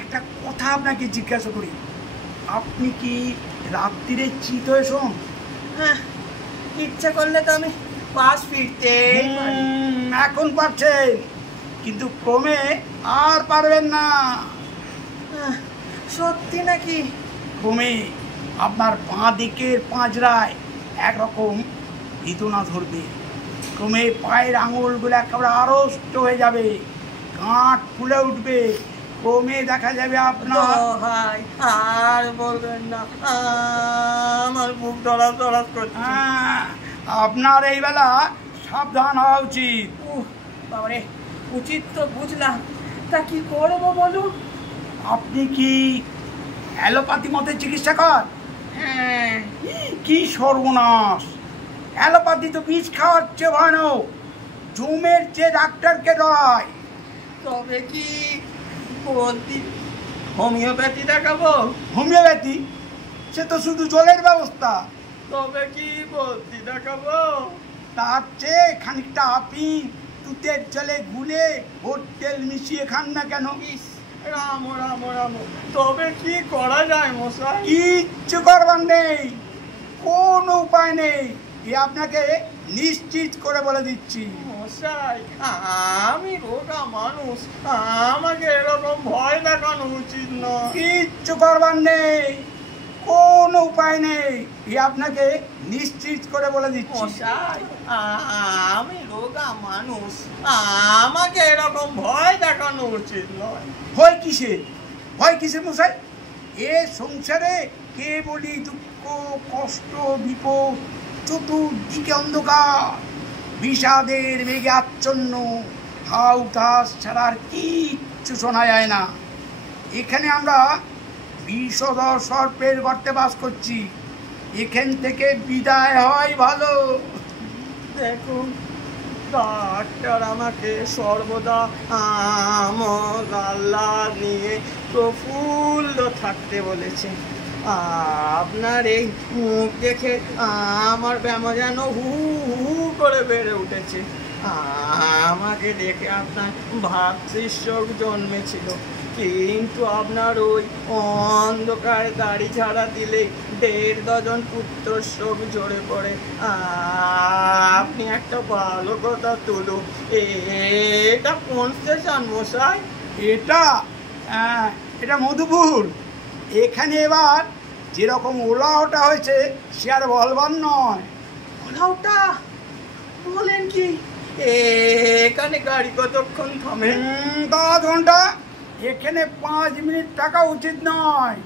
একটা কথা আপনাকে জিজ্ঞাসা করি, আপনি কি রাত্রিরে চিত হয়ে শোন? হ্যাঁ, ইচ্ছা করলে তো আমি পাশ ফিরতে এখন পারছেন, কিন্তু ক্রমে আর পারবেন না। সত্যি নাকি? ক্রমে আপনার বাঁ দিকের পাঁজরায় একরকম বেদনা ধরবে, ক্রমে পায়ের আঙুলগুলো একেবারে আড়ষ্ট হয়ে যাবে, গাঁট ফুলে উঠবে, ক্রমে দেখা যাবে আপনার আর বলবেন না, আমার বুক ধরাস ধরাস করছে। আপনার এই বেলা সাবধান হওয়া উচিত। বাবারে, উচিত তো বুঝলাম, তা কি করবো বলুন? আপনি কি অ্যালোপ্যাথি মতে চিকিৎসা কর? হ্যাঁ। কি সর্বনাশ! অ্যালোপ্যাথি তো বীজ খাওয়ার চেয়ে ভয়ানক, জমের চেয়ে ডাক্তারকে ডরায়। তবে কি বলতি, হোমিওপ্যাথি দেখাবো? হোমিওপ্যাথি? সে তো শুধু জলের ব্যবস্থা। তবে কি বলতি দেখাবো? তার চেয়ে খানিকটা আফিম দুধের জলে গুলে ভোট তেল মিশিয়ে খান না কেন? রাম রাম রাম, তবে কি করা যায় মশাই? কিচ্ছু করবার নেই, কোনো উপায় নেই, এ আপনাকে নিশ্চিত করে বলে দিচ্ছি। মশাই, আমি রোগা মানুষ, আমাকে এরকম ভয় দেখানো উচিত নয়। কিচ্ছু করবার নেই, কোনো উপায় নেই, এ আপনাকে নিশ্চিত করে বলে দিচ্ছি। মশাই, আমি রোগা মানুষ, আমাকে এরকম ভয় দেখানো উচিত নয়। ভয় কিসে? ভয় কিসে মশাই? এ সংসারে কেবলই দুঃখ, কষ্ট, বিপদ, চতুর্দিকে অন্ধকার, বিষাদের বেগে আচ্ছন্ন, হাউ তাস ছাড়া আর কিচ্ছু শোনা যায় না। এখানে আমরা বিষধর সর্পের গর্তে বাস করছি, এখান থেকে বিদায় হয় ভালো। দেখুন, ডাক্তার আমাকে সর্বদা আমল আল্লাহ নিয়ে প্রফুল্ল থাকতে বলেছে। আপনার এই মুখ দেখে আমার ব্যায়াম যেন হু হু করে বেড়ে উঠেছে। আমাকে দেখে আপনার ভাতৃশোক জন্মেছিল, কিন্তু আপনার ওই অন্ধকার দাড়ি ঝাড়া দিলে 1.5 ডজন পুত্র শোক ঝরে পড়ে। আপনি একটা ভালো কথা তুলুন, এটা কোন স্টেশন মশাই? এটা মধুপুর। এখানে এবার যেরকম ওলা ওটা হয়েছে সে আর বলবার নয়। ওলা ওটা বলেন কি? এখানে গাড়ি কতক্ষণ থামে? 10 ঘন্টা। এখানে 5 মিনিট থাকা উচিত নয়।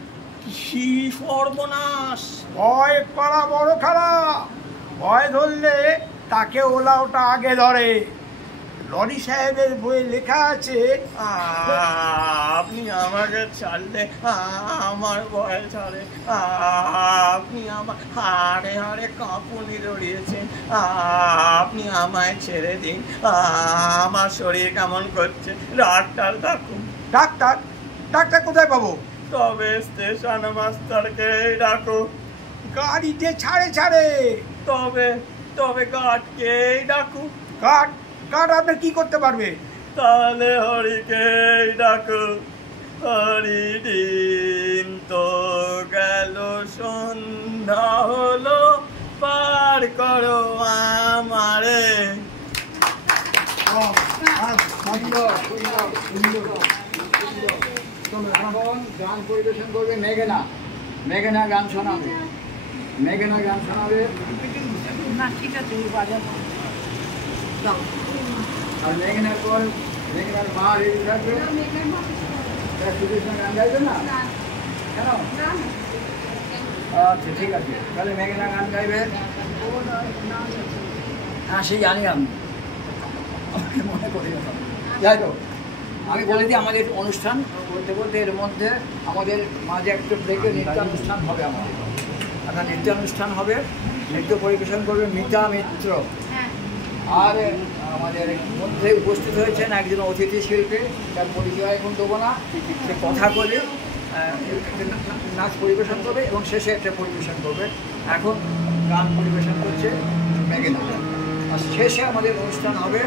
কি সর্বনাশ! ভয় করা বড় খারাপ। ভয় ধরলে তাকে ওলা ওটা আগে ধরে। লরি সাহেবের বইয়ে লেখা আছে, আপনি আমাকে ছাড়লে আমার ভয় ছাড়ে। আপনি আমার হাড়ে হাড়ে কাঁপুনি ধরিয়েছেন। আপনি আমায় ছেড়ে দিন, আমার শরীর কেমন করছে। ডাক্তার ডাকুন। ডাক্তার? ডাক্তার কোথায় পাবো? তবে স্টেশন মাস্টারকে ডাকো। গাড়িতে ছাড়ে ছাড়ে। তবে তবে গার্ডকে ডাকো। কাঠ কাঠ আপনার কি করতে পারবে? তাহলে হরিকে ডাকো। হরি দিন তো গেল, সন্ধ্যা হলো, পার করো আমারে। এখন গান পরিবেশন করবে মেঘনা। মেঘনা গান শোনাবে। মেঘনা গান শোনাবে। না ঠিক আছে বাজার আর মেঘনার পর মেঘনার মা রেডি থাকবে। গান গাইবে না কেন? আচ্ছা ঠিক আছে, তাহলে মেঘনা গান গাইবে। হ্যাঁ সেই জানি আমি, মনে করি যাই তো। আমি বলে দিই আমাদের অনুষ্ঠান বলতে বলতে এর মধ্যে আমাদের মাঝে একটা ব্রেকে নৃত্যানুষ্ঠান হবে। আমাদের একটা নৃত্যানুষ্ঠান হবে। নৃত্য পরিবেশন করবে মিতা মিত্র। আর আমাদের মধ্যে উপস্থিত হয়েছেন একজন অতিথি শিল্পী, তার পরিচয় এখন দেবো না। সে কথা বলে নাচ পরিবেশন করবে এবং শেষে একটা পরিবেশন করবে। এখন গান পরিবেশন করছে মেঘনা। আর শেষে আমাদের অনুষ্ঠান হবে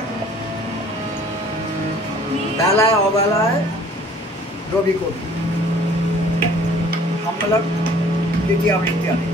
বেলায় অবেলায় রবি কবি সম্মেলন দ্বিতীয় আবৃত্তি। আমি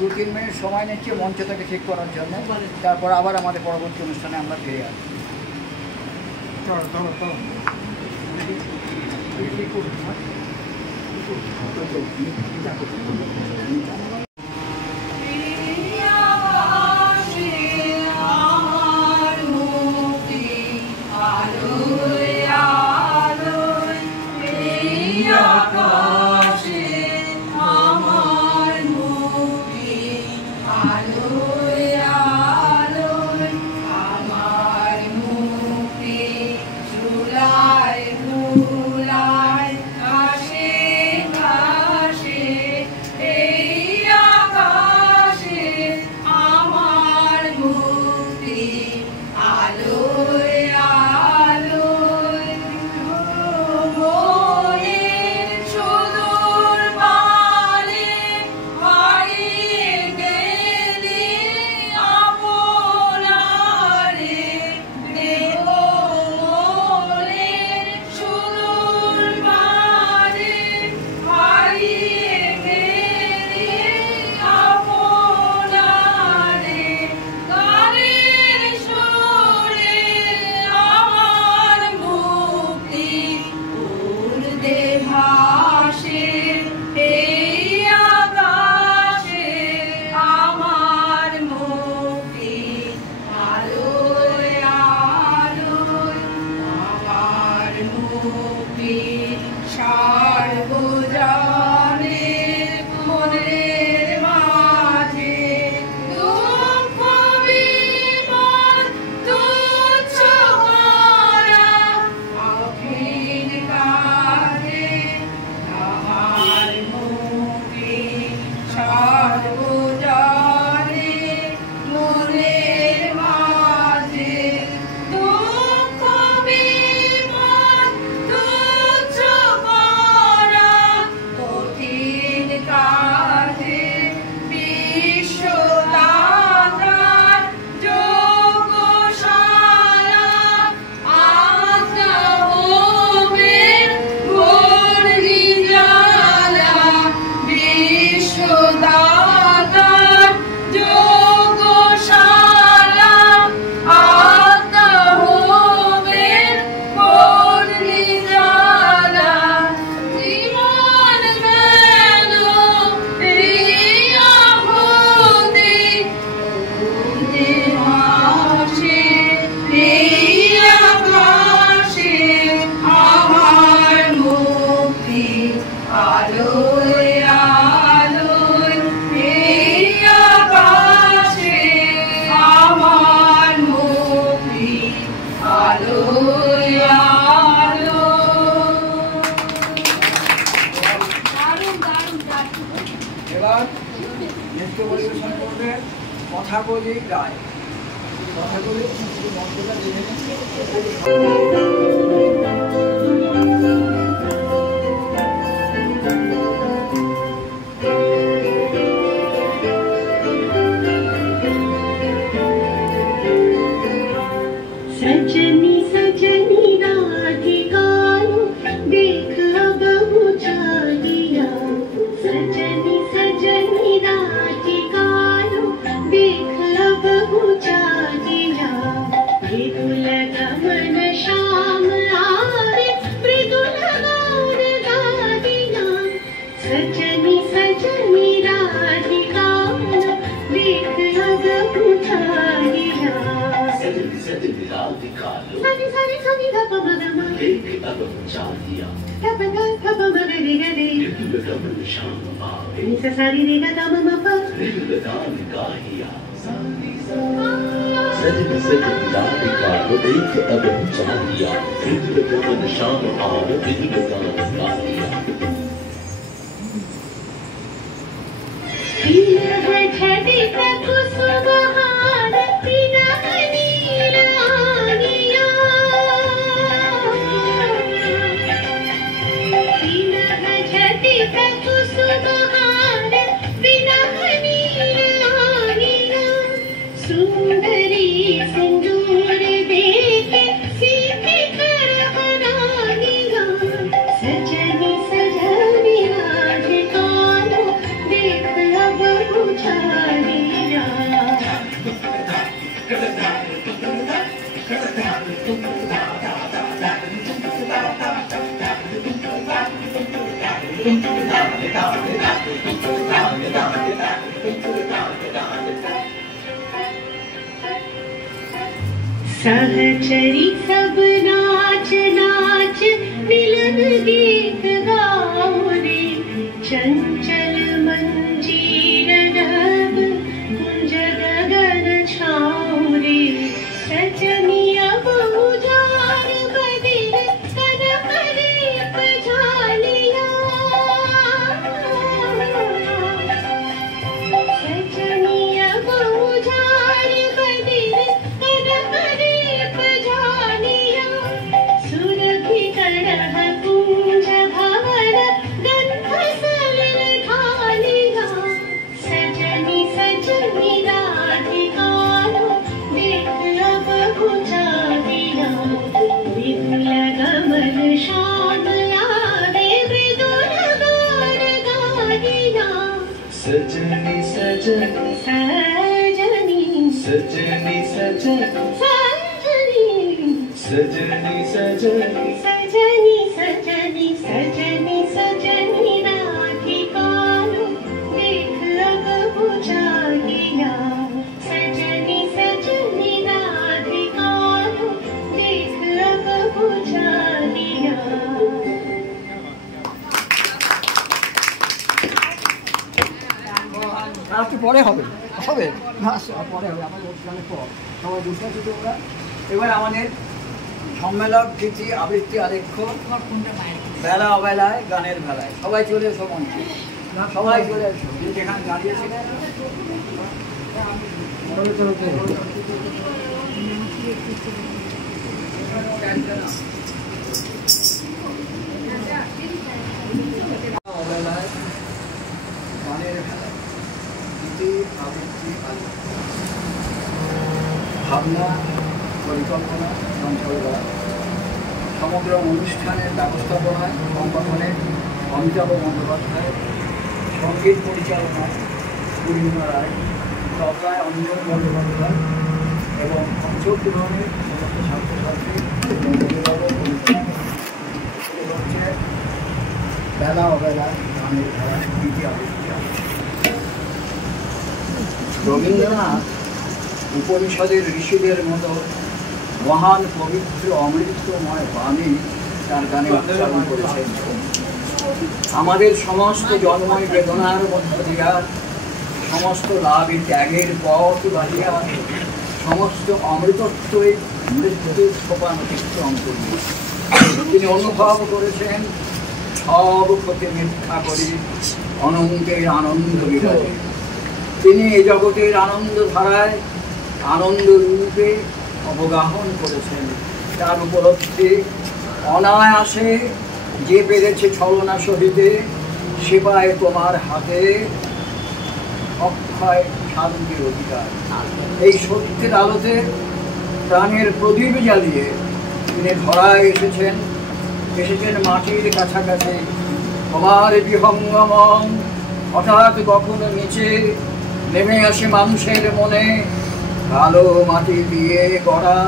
2-3 মিনিট সময় নিচ্ছি মঞ্চটাকে ঠিক করার জন্য, তারপর আবার আমাদের পরবর্তী অনুষ্ঠানে আমরা ফিরে আসবো। কথাগুলি গায়, কথাগুলি মন্ত্রটা দেখে सजनी सजनी राधिकाओ देख अब बुझा दिया, सजनी सजनी राधिकाओ देख अब बुझा दिया, मृदुल गमन श्याम आए मृदुल गान गा दिया, सजनी सजनी राधिकाओ देख अब बुझा दिया। सजनी राधिकाओ सनी सनी सनी ध प म ग म देख अब बुझा दिया, ध प ध प म ग रे ग रे मृदुल गमन श्याम आए नि सा सा रे रे ग ग म म प मृदुल गान गाहिया। सजनी सजनी राधिकाओ देख अब बुझा दिया, मृदुल गमन श्याम आए मृदुल गान गाहिया। घटित कुसुमहार पिनानी रागिया, घटित कुसुमहार पिनानी रागिया, सुंदरी सिंदूर देके सीखे कर बनानिया, सजनी सजनी राधिकाओ देख अब बुझा सहचरी सब नाच नाच मिलन गीत गाओ रे चंचल मंजीर नभ कुंज गगन छाओ रे सजनिया बहुजार बदिल कर करीब झालिया सजनिया बहुजार बदिल कर करीब झालिया सुरभि करह कुंज भवन गंध सलिल ढालिया सजनी सजनी राधिकालो देख अब बुझादिया विपुल गमन श्याम लागे मृदुल गान गादिया सजनी सजनी सजनी सजनी सजनी सजनी सजनी सजनी सजनी सजनी सजनी सजनी राधिकालो देख अब बुझादिया सजनी सजनी राधिकालो देख अब बुझादिया একটু পরে হবে হবে না পরে হবে আমাদের অনুষ্ঠানের পর সবাই বুঝতে পারছি তোমরা এবার আমাদের সম্মেলক গীতি আবৃত্তি আলেখ্য বেলা অবেলায় গানের বেলায় সবাই চলে এসো মঞ্চে সবাই চলে এসো যে যেখানে দাঁড়িয়েছিলেন অবেলায় গানের বেলায় গীতি আবৃত্তি আলেখ্য ভাবনা পরিকল্পনা সঞ্চাল করা সমগ্র অনুষ্ঠানের ব্যবস্থাপনায় সংগঠনে অমিতাভ বন্দ্যোপাধ্যায় সঙ্গীত পরিচালনায় পূর্ণিমা রায় তবলায় অঞ্জন বন্দ্যোপাধ্যায় এবং অংশগ্রহণের সমস্ত ছাত্রছাত্রী হচ্ছে বেলা অবেলা গানের খেলা গীতি আবৃত্তি রবীন্দ্রনাথ উপনিষদের ঋষিদের মতো মহান পবিত্র অমৃতময় বাণী তার গানে উচ্চারণ করেছেন। আমাদের সমস্ত জন্মই বেদনার মধ্য দিয়া সমস্ত লাভে ত্যাগের পথ বাজিয়া সমস্ত অমৃতত্বই মৃত্যুর সোপান অতিক্রম করি। তিনি অনুভব করেছেন সব ক্ষতি মিথ্যা করি অনন্তের আনন্দ বিরাজে। তিনি এই জগতের আনন্দ ধারায় আনন্দ রূপে অবগাহন করেছেন। তার উপলব্ধি অনায়াসে যে পেরেছে ছলনা সহিতে সে পায় তোমার হাতে অক্ষয় শান্তির অধিকার। এই সত্যের আলোতে প্রাণের প্রদীপ জ্বালিয়ে তিনি ধরায় এসেছেন মাটির কাছাকাছি। তোমার বিহঙ্গমন হঠাৎ কখনো নিচে নেমে আসে মানুষের মনে। কালো মাটি দিয়ে গড়া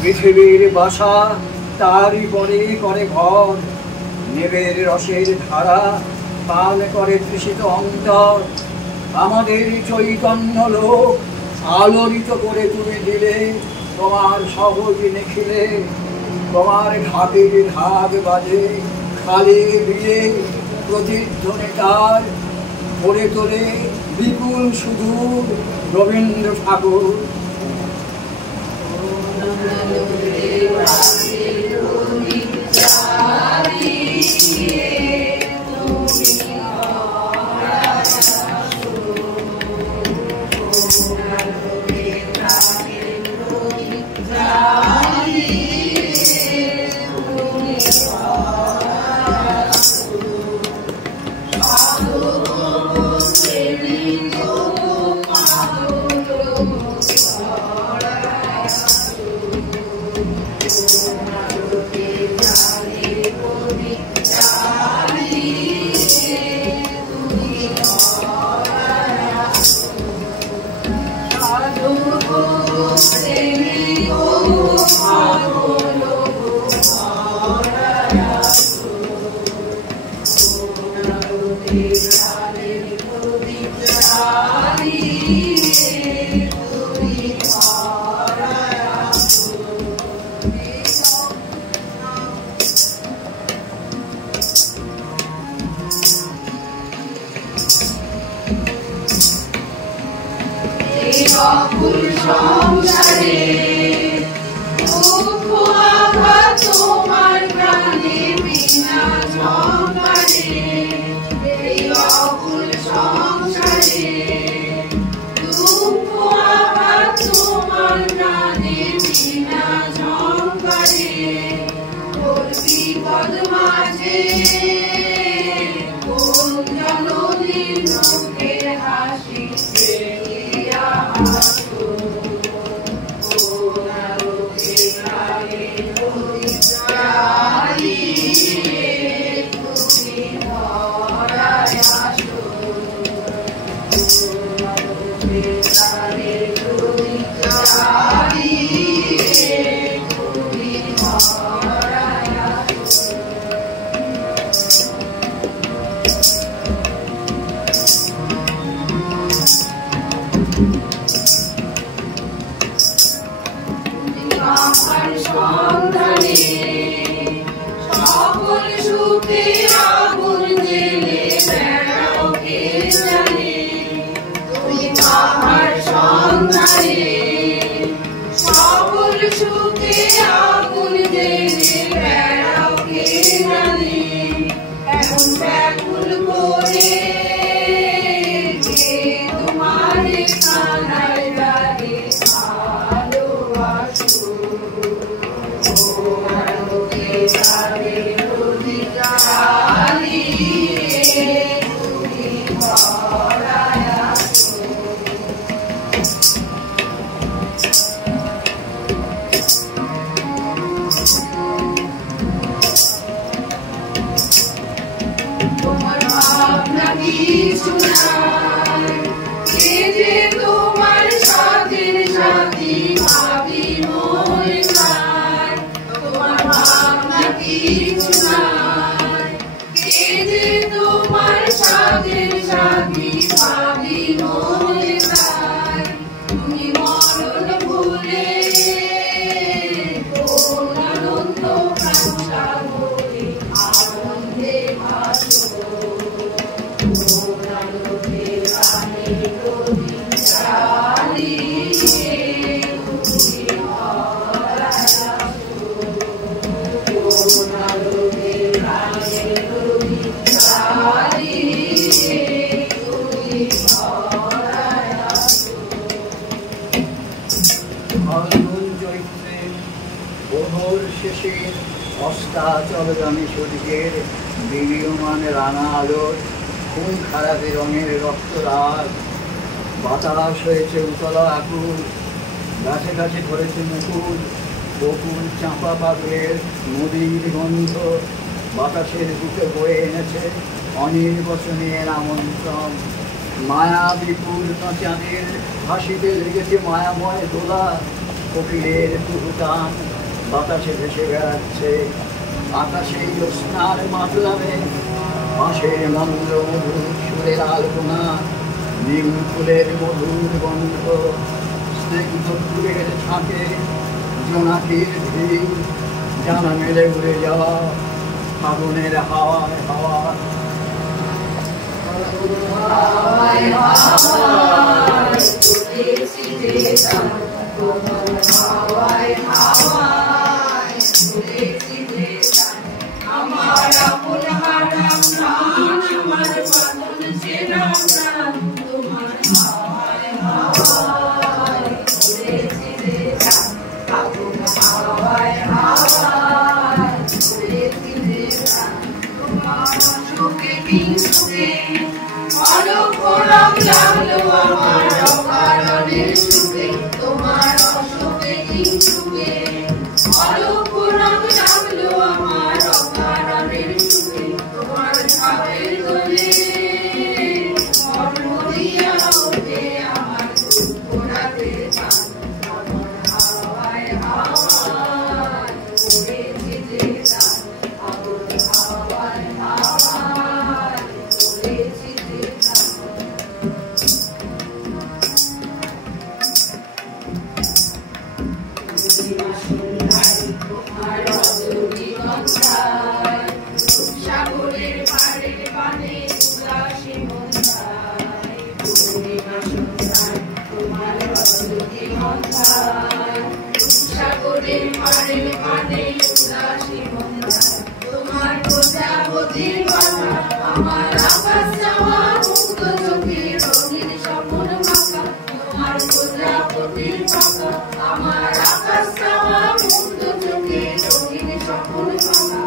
পৃথিবীর বাসা তারই পরে করে ঘর। নেবের রসের ধারা পান করে তৃষিত অন্তর। আমাদের চৈতন্য লোক আলোড়িত করে তুমি দিলে তোমার সহজ নিখিলে। তোমার ঢাকের ঢাক বাজে খালি বিয়ে প্রতিধ্বনি তার গড়ে তোলে বিপুল সুদূর রবীন্দ্র ঠাকুর। বদমাঝে কোন জননীর মুখের হাসি ফেলিয়া হাসো কোন আলোকে কালে পরিচালি তুমি ধরায় আসো কোন আলোকে কালে পরিচালি তুমি ধরায় আসো আমার সন্ধানে সকল সুখে আগুন জেলে বেড়াও কে জানে তুমি আমার সন্ধানে সকল সুখে আগুন জেলে বেড়াও কে জানে এখন ব্যাকুল করে কে তোমার কানায় লাগে ভালোবাসো আলোকে যাবে প্রতিকালি তুমি ধরায় আসো তোমার ভাবনা কিছু নাই কে যে তোমার সাথের সাথী ভাবি মনে নাই তোমার ভাবনা কিছু নাই কে যে তোমার সাথের সাথী ভাবি মনে নাই তুমি মরণ ভুলে কোন আনন্দ প্রাণ সাগরে আনন্দে ভাসো কোন আলোকে কানে প্রতিচালি তুমি ধরায় আসো কোন আলোকে কানে প্রতিচালি তুমি ধরায় আসো ফাল্গুন চৈত্রে প্রহর শেষে অস্তাচলগামী সূর্যের বিলীয়মান রাঙা আলোর খুন খারাপি রঙের রক্তরাগ বাতাস হয়েছে উতলা আকুল গাছে গাছে ধরেছে মুকুল বকুল চাঁপা পাগলের নদীর গন্ধ বাতাসের বুকে বয়ে এনেছে অনির্বচনীয় আমন্ত্রণ মায়া বিপুল চাঁদের হাসিতে লেগেছে মায়াময় দোলা কোকিলের কুহুতান বাতাসে ভেসে বেড়াচ্ছে আকাশে জ্যোৎস্নার মাতলামে বাঁশের মন্দ্র মধুর সুরের আলপনা নীল ফুলের মধুর গন্ধ স্নিগ্ধ ফুলের ছাঁকে জোনাকির ভিড় জানা মেলে উড়ে যাওয়া ফাগুনের হাওয়ায় হাওয়ায় হাওয়ায় হাওয়ায় উড়েছি যেতাম তোমার হাওয়ায় হাওয়ায় উড়েছি যেতাম আমার আপন হারাম প্রাণ আমার বাঁধন চেনা প্রাণ তোমার হাওয়ায় হাওয়ায় উড়েছি যেতাম আপন হাওয়ায় হাওয়ায় উড়েছি যেতাম তোমার সুখে বিসুখে অলোক রং লাগলো আমার অকারণের সুখে তোমার অসুখে বিসুখে অলোক রং লাগলো আমার অকারণের সুখে তোমার ছাপের দোলে মরমরিয়া ওঠে আমার দুঃখ রাতে প্রাণ আমার হাওয়ায় হাওয়ায় উড়েছি যেতাম আপন হাওয়ায় হাওয়ায় উড়েছি যেতাম তোমার রজনীগন্ধায় সাগরের পাড়ের পানে উদাসী মন্দায় পূর্ণিমা সন্ধ্যায় তোমার রজনীগন্ধায় সাগরের পাড়ের পানে উদাসী মন্দায় তোমার প্রজাপতির কথা আমার আকাশ যাওয়া মুক্ত চোখে রঙিন স্বপ্ন মাখা তোমার প্রজাপতির কথা আমার আকাশ যাওয়া মুক্ত চোখে রঙিন স্বপ্ন মাখা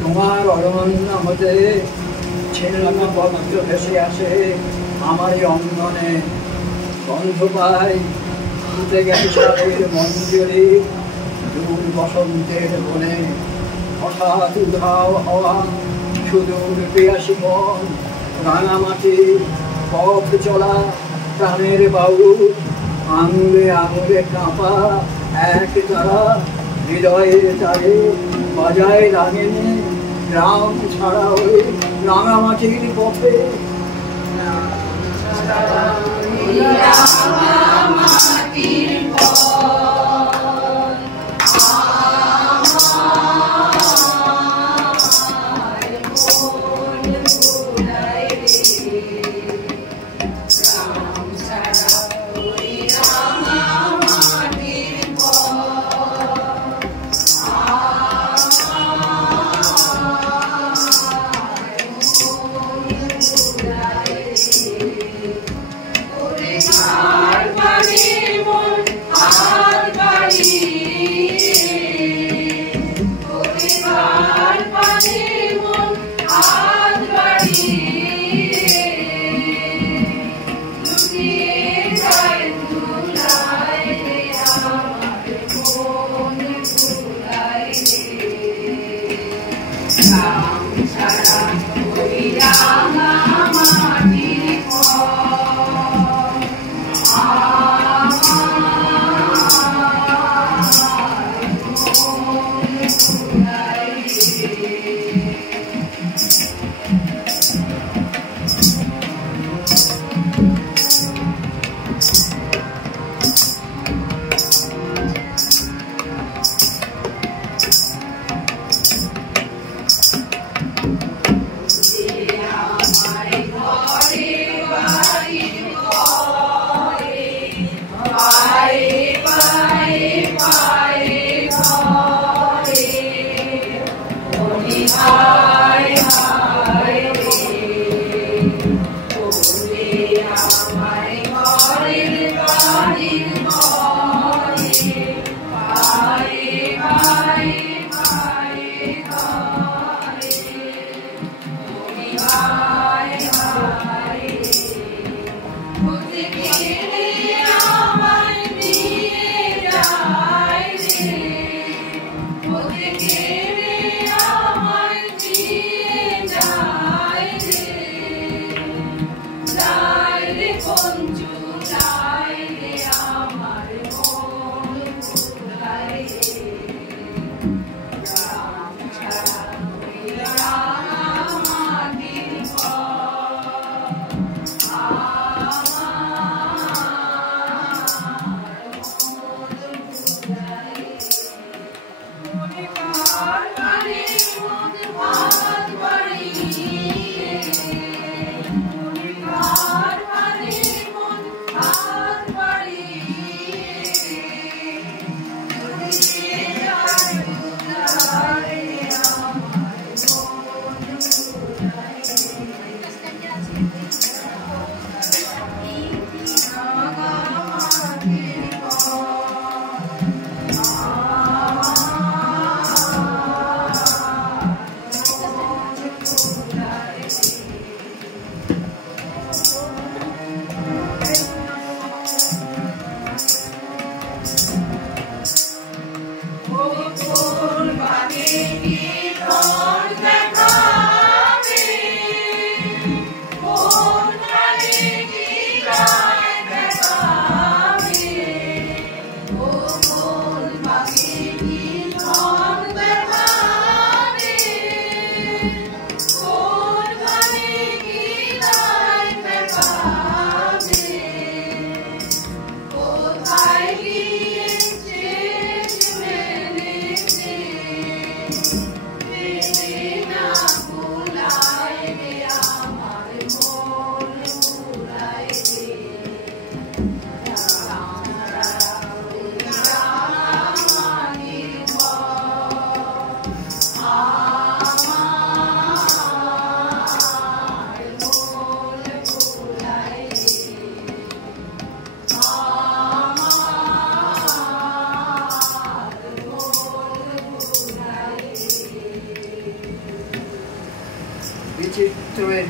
তোমার অরণ্য হতে ছিন্নতা বজ্র ভেসে আসে আমার এই অঙ্গনে, গন্ধ পাই ফুটে গেছে সারের মঞ্জরি দূর বসন্তের বনে। হঠাৎ উধাও হওয়া সুদূর পিয়াসী মন, রাঙামাটি পথ চলা প্রাণের বাবু, আঙুলে আঙুলে কাঁপা এক তারা, হৃদয়ের তারে বাজায় লাগেনি গ্রাম ছাড়া ওই রাঙামাটির পথে।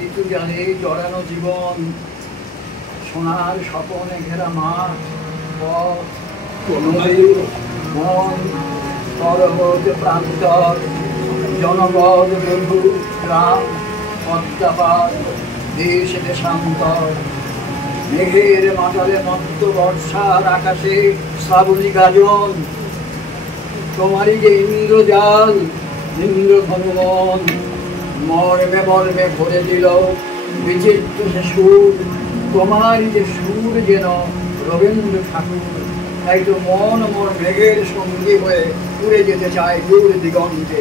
ঋতু জানে জড়ানো জীবন, সোনার স্বপনে ঘেরা মাঠ পথ নদীর বন পর্বত প্রান্তর জনপদ বধু গ্রাম পদ্মাপাত দেশ দেশান্তর। মেঘের মাতালে মত্ত বর্ষার আকাশে শ্রাবণী গাজন, তোমারই যে ইন্দ্রজাল ইন্দ্রধনুমন মর্মে মর্মে ভরে দিল বিচিত্র সে সুর। তোমারই যে সুর যেন রবীন্দ্র ঠাকুর, তাই তো মন মোর মেঘের সঙ্গী হয়ে উড়ে যেতে চায় দূর দিগন্তে।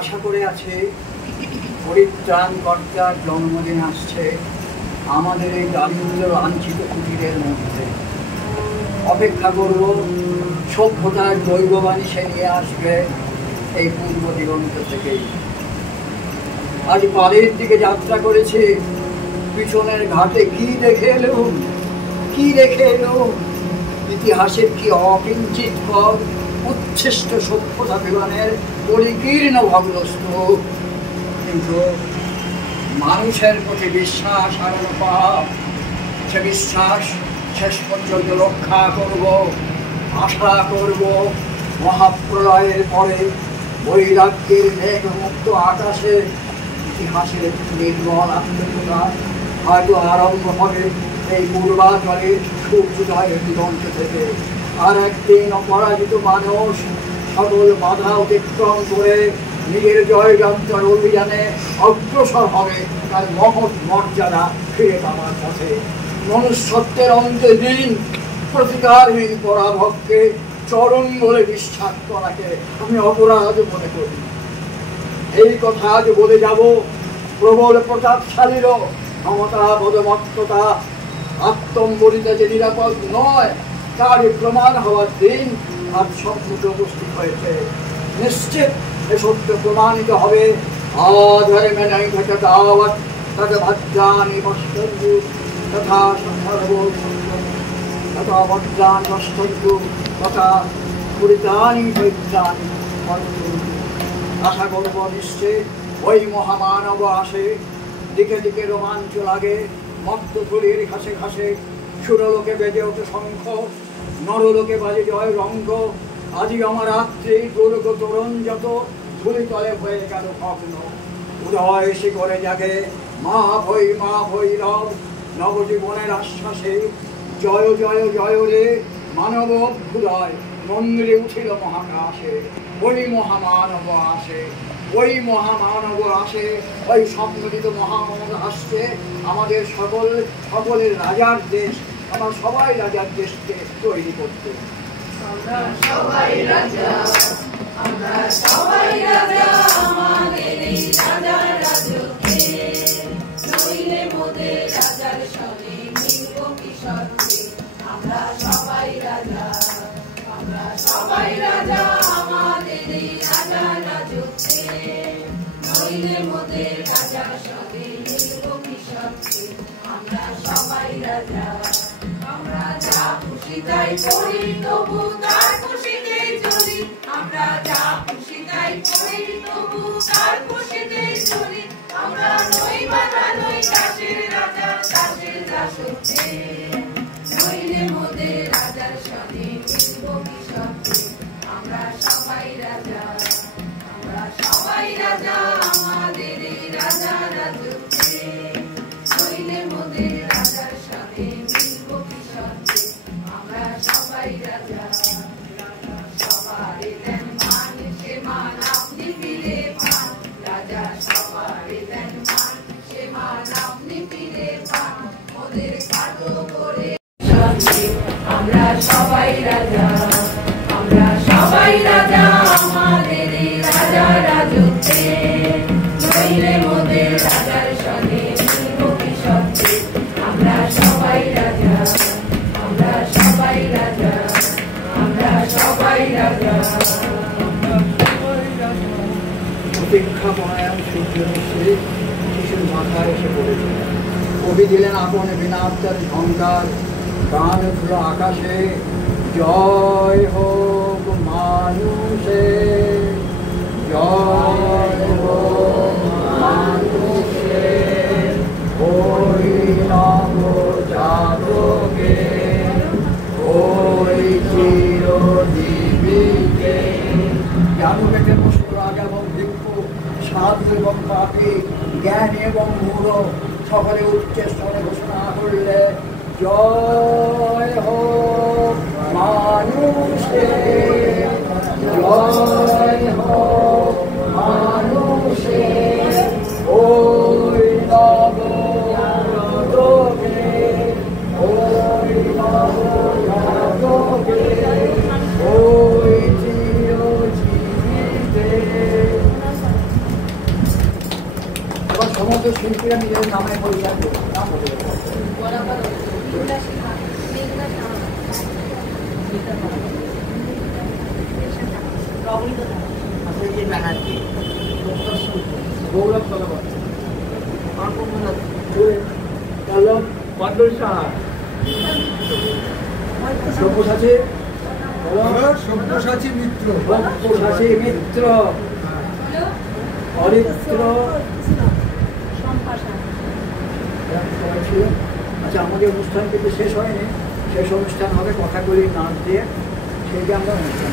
আশা করে আছে পরিত্রাণকর্তার জন্মদিন আসছে আমাদের এই দারিদ্র লাঞ্ছিত কুটিরের মধ্যে। অপেক্ষা করব সভ্যতার দৈববাণী সে নিয়ে আসবে এই পূর্ব দিগন্ত থেকেই। আজ পাড়ের দিকে যাত্রা করেছে, পিছনের ঘাটে কি দেখে এলুম, কি রেখে এলুম। ইতিহাসের কি অকিঞ্চিত পথ, উচ্ছিষ্ট সভ্যতা বিমানের পরিকীর্ণ ভগ্নস্তূপ। কিন্তু মানুষের প্রতি বিশ্বাস হারানো পাপ, সে বিশ্বাস শেষ পর্যন্ত রক্ষা করব। আশা করব মহাপ্রলয়ের পরে বৈরাগ্যের মেঘমুক্ত আকাশে ইতিহাসের নির্মল আত্মকতা হয়তো আরম্ভ হবে এই পূর্বাচলের সূর্যোদয়ের দিগন্ত থেকে। আর একদিন অপরাজিত মানুষ সকল বাধা অতিক্রম করে নিজের জয়যাত্রার অভিযানে অগ্রসর হবে তার মহৎ মর্যাদা ফিরে পাওয়ার পথে। মনুষ্যত্বের অন্তে দিন প্রতিকারহীন পরাভবকে চরম বলে বিশ্বাস করাকে আমি অপরাধ মনে করি। এই কথা আজ বলে যাব, প্রবল প্রতাপশালীরও ক্ষমতা বোধমত্ততা আত্মম্বরিতা যে নিরাপদ নয় তার প্রমাণ হওয়ার দিন আজ সম্মুখে উপস্থিত হয়েছে। নিশ্চিত এ সত্য প্রমাণিত হবে। আধারে মেনাই থেকে দাওয়াত তাকে ভজ্রানি বস্তু তথা তথা ভজ্রানি বস্তু তথা পরিত্রাণী পরিত্রাণী। আশা করব নিশ্চিত ওই মহামানব আসে। দিকে দিকে রোমাঞ্চ লাগে, মত্তথুলির ঘাসে ঘাসে সুরলোকে বেজে ওঠে শঙ্খ, নরলোকে বাজে জয় রঙ্গ। আজই আমার রাত্রি দুর্গ তরুণ যত ধুলিতলে হয়ে গেল ভগ্ন। উদয় এসে করে জাগে মা ভৈরব নবজীবনের আশ্বাসে। জয় জয় জয় রে মানব অভ্যুদয় মন্দিরে উঠিল মহাকাশে। ওই মহামানব আসে, ওই মহামানব আসে, ওই সম্মিলিত মহামানব আসছে আমাদের সকলের রাজার দেশ, আমরা সবাই রাজার দেশকে তৈরি করতে। আমরা সবাই রাজা, আমরা সবাই রাজা, আমাদের এই রাজার রাজত্বে নইলে মোদের রাজার সনে মিলব কি সত্যে। আমরা সবাই রাজা, আমরা সবাই রাজা, আমাদের এই রাজার রাজত্বে নইলে মোদের রাজার সনে মিলব কি সত্যে। আমরা সবাই রাজা, আমরা যা খুশি তাই করি তবু তার খুশিতেই চলি। আমরা যা খুশি তাই করি তবু তার খুশিতেই চলি। আমরা নই বাধা নই দাসের রাজা, দাসের দাসত্বে নইলে মোদের রাজার সনে মিলব কি সত্যে। আমরা সবাই রাজা, আমরা সবাই রাজা, আমাদের এই রাজা রাজত্বে নইলে মোদের রাজার সনে মিলব কি সত্যে। আমরা সবাই রাজা, সবারই দেন মান, সে মান আপনি ফিরে পান। রাজা সবারই দেন মান, সে মান আপনি ফিরে পান। ওদের কাটো করে সত্যি। আমরা সবাই রাজা, আমরা সবাই রাজা, আমাদের এই রাজা রাজত্বে নইলে মোদের রাজার সনে মিলব কি সত্যে। আমরা সবাই রাজা, আমরা সবাই রাজা, আমরা সবাই রাজা। অপেক্ষা পরায়ণ সূর্য নিশ্চিত শিশুর মাথায় এসে পড়েছে। কবি দিলেন আপন বিনাত্মার ঝঙ্কার, গান উঠল আকাশে জয় হোক মানুষে, জয় হোক মানুষে। ওই নব জাতকে, ওই চিরজীবীকে। জানুবেকে পশু রাগ এবং ভিক্ষু, সাধু এবং পাপী, জ্ঞানী এবং মূঢ় সকলে উচ্চে স্তরে ঘোষণা করলে জয় হোক মানুষে, জয় হোক মানুষে। ওই নব জাতকে, ওই নব জাতকে, ওই চিরজীবীতে। এবার সমস্ত শিল্পীরা নিজের নামে পরিচয় দেবে, নাম বলে দেবে। গৌরব তলবত, মন্ডল সাহা, সব্যসাচী সব্যসাচী মিত্র, সব্যসাচী মিত্র, অরিত্র। আচ্ছা, আমাদের অনুষ্ঠান কিন্তু শেষ হয়নি, শেষ অনুষ্ঠান হবে কথাগুলি নাচ দিয়ে, সেইটা আমরা অনুষ্ঠান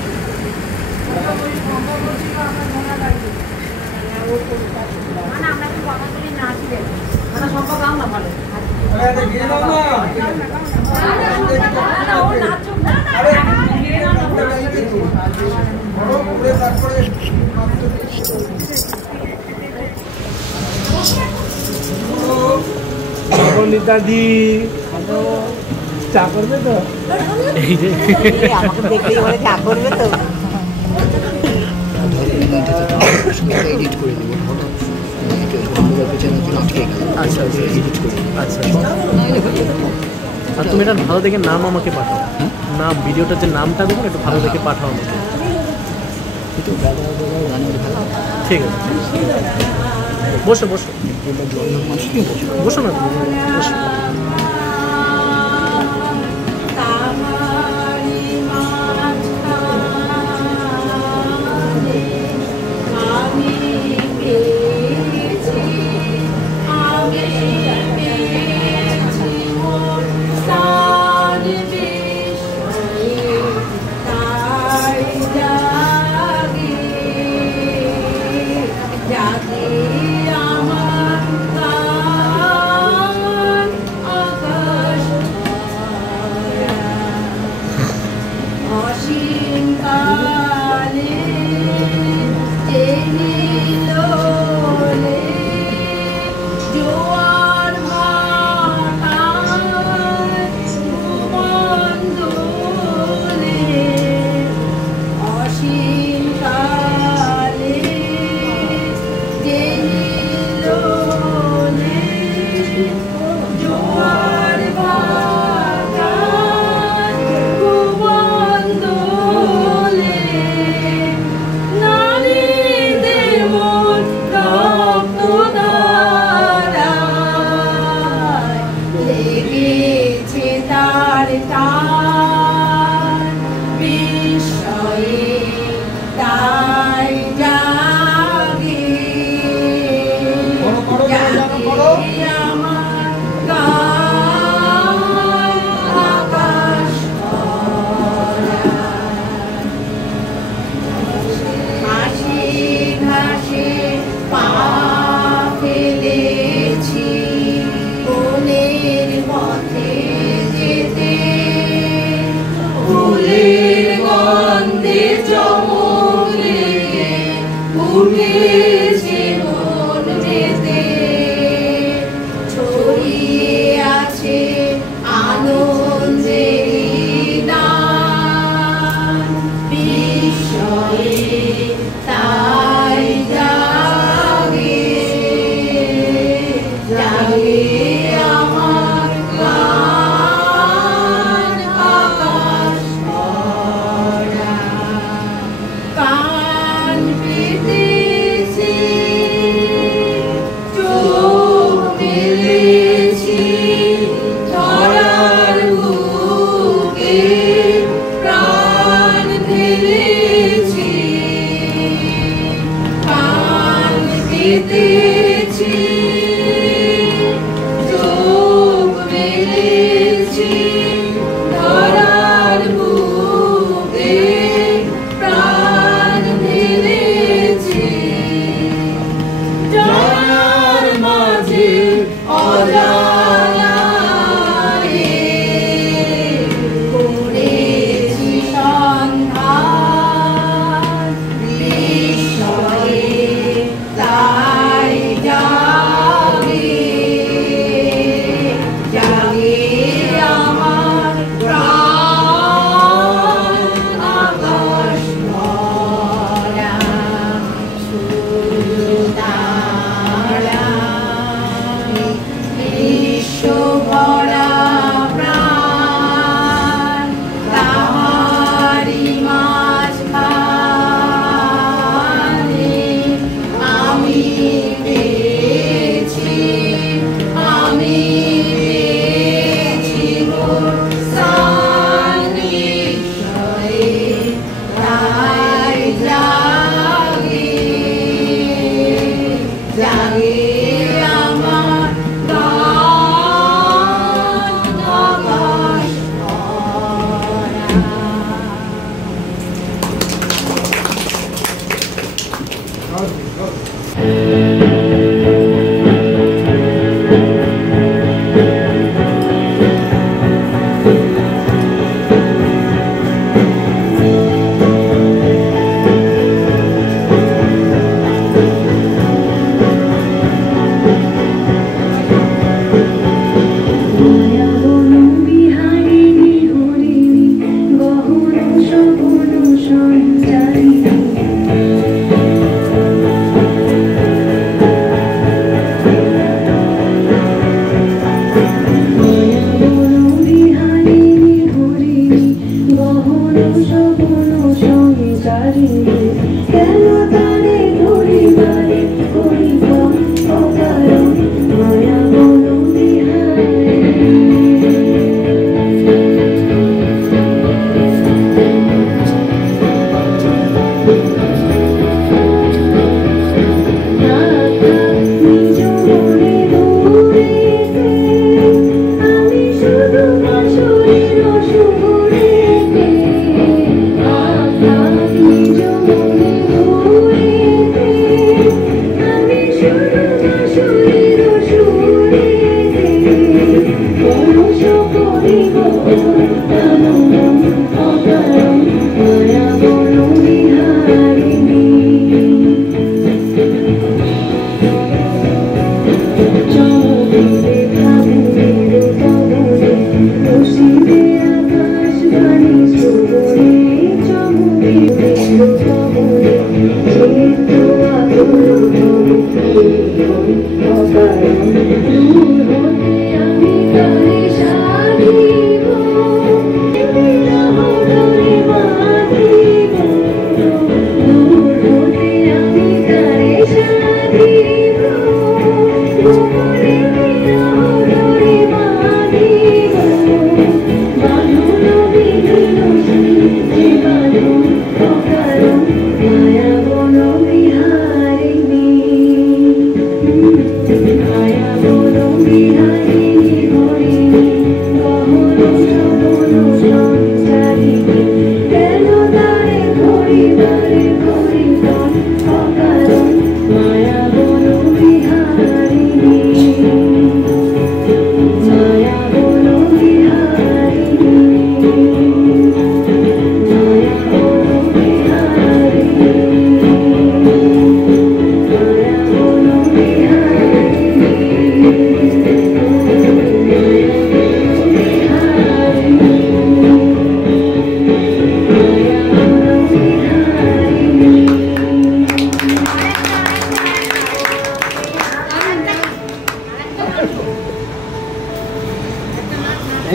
আমরা দাদি চা করবে তো? আমাকে দেখলেই বলে চা করবে তো? এডিট করে দেবো আচ্ছা এডিট করে আচ্ছা। আর তুমি এটা ভালো দেখে নাম আমাকে পাঠাও, নাম ভিডিওটার যে নামটা দেবো একটু ভালো দেখে পাঠাও আমাকে। ঠিক আছে বসো বসো বসো না বসো।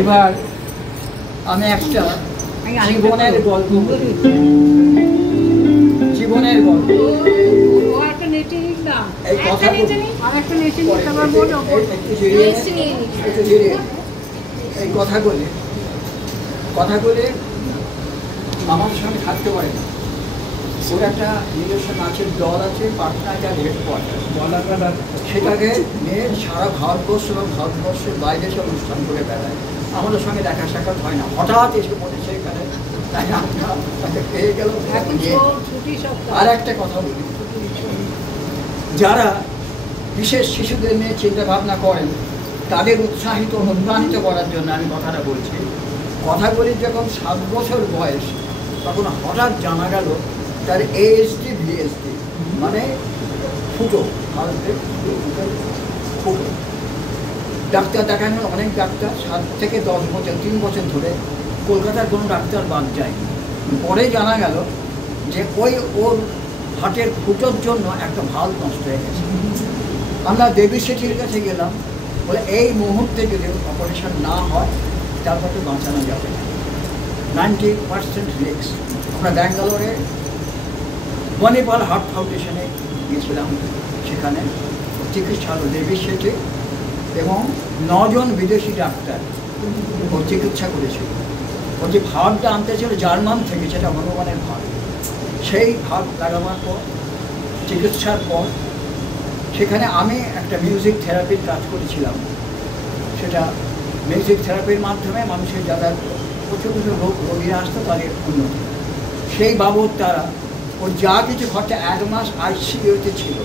এবার আমি একটা জীবনের গল্প বলি। জীবনের গল্প এই কথা এই কথাগুলি আমার সঙ্গে থাকতে পারে না। ওর একটা নিজস্ব নাচের দল আছে, পাটনা যার হেডকোয়ার্টার, সেটাকে নিয়ে সারা ভারতবর্ষ এবং ভারতবর্ষের বাইরে সে অনুষ্ঠান করে বেড়ায়। আমাদের সঙ্গে দেখা সাক্ষাৎ হয় না, হঠাৎ এসে পড়েছে এখানে, তাই আমরা তাকে পেয়ে গেল। আর একটা কথা বলি, যারা বিশেষ শিশুদের নিয়ে চিন্তা ভাবনা করেন তাদের উৎসাহিত অনুপ্রাণিত করার জন্য আমি কথাটা বলছি। কথাগুলির যখন 7 বছর বয়স, তখন হঠাৎ জানা গেল তার ASD VSD মানে ফুটো, ভারতের ফুটো। ডাক্তার দেখানো অনেক ডাক্তার, 7 থেকে 10 বছর 3 বছর ধরে কলকাতার কোনো ডাক্তার বাদ যায়। পরে জানা গেল যে ওর হার্টের ফুটোর জন্য একটা ভাল্ব নষ্ট হয়ে গেছে। আমরা দেবী শেঠির কাছে গেলাম, বলে এই মুহূর্তে যদি অপারেশন না হয় তারপরে বাঁচানো যাবে না, 90% রিস্ক। আমরা ব্যাঙ্গালোরে মণিপাল হার্ট ফাউন্ডেশনে গিয়েছিলাম, সেখানে চিকিৎসা হলো দেবী শেঠি এবং 9 জন বিদেশি ডাক্তার ওর চিকিৎসা করেছিল। ওর যে ভাবটা আনতে ছিল জার্মান থেকে, সেটা ভগবানের ভাব। সেই ভাব লাগাবার পর, চিকিৎসার পর, সেখানে আমি একটা মিউজিক থেরাপির কাজ করেছিলাম। সেটা মিউজিক থেরাপির মাধ্যমে মানুষের যারা প্রচুর প্রচুর রোগীরা আসতো তাদের উন্নতি। সেই বাবদ তারা ওর যা কিছু খরচা, 1 মাস ICUতে ছিল,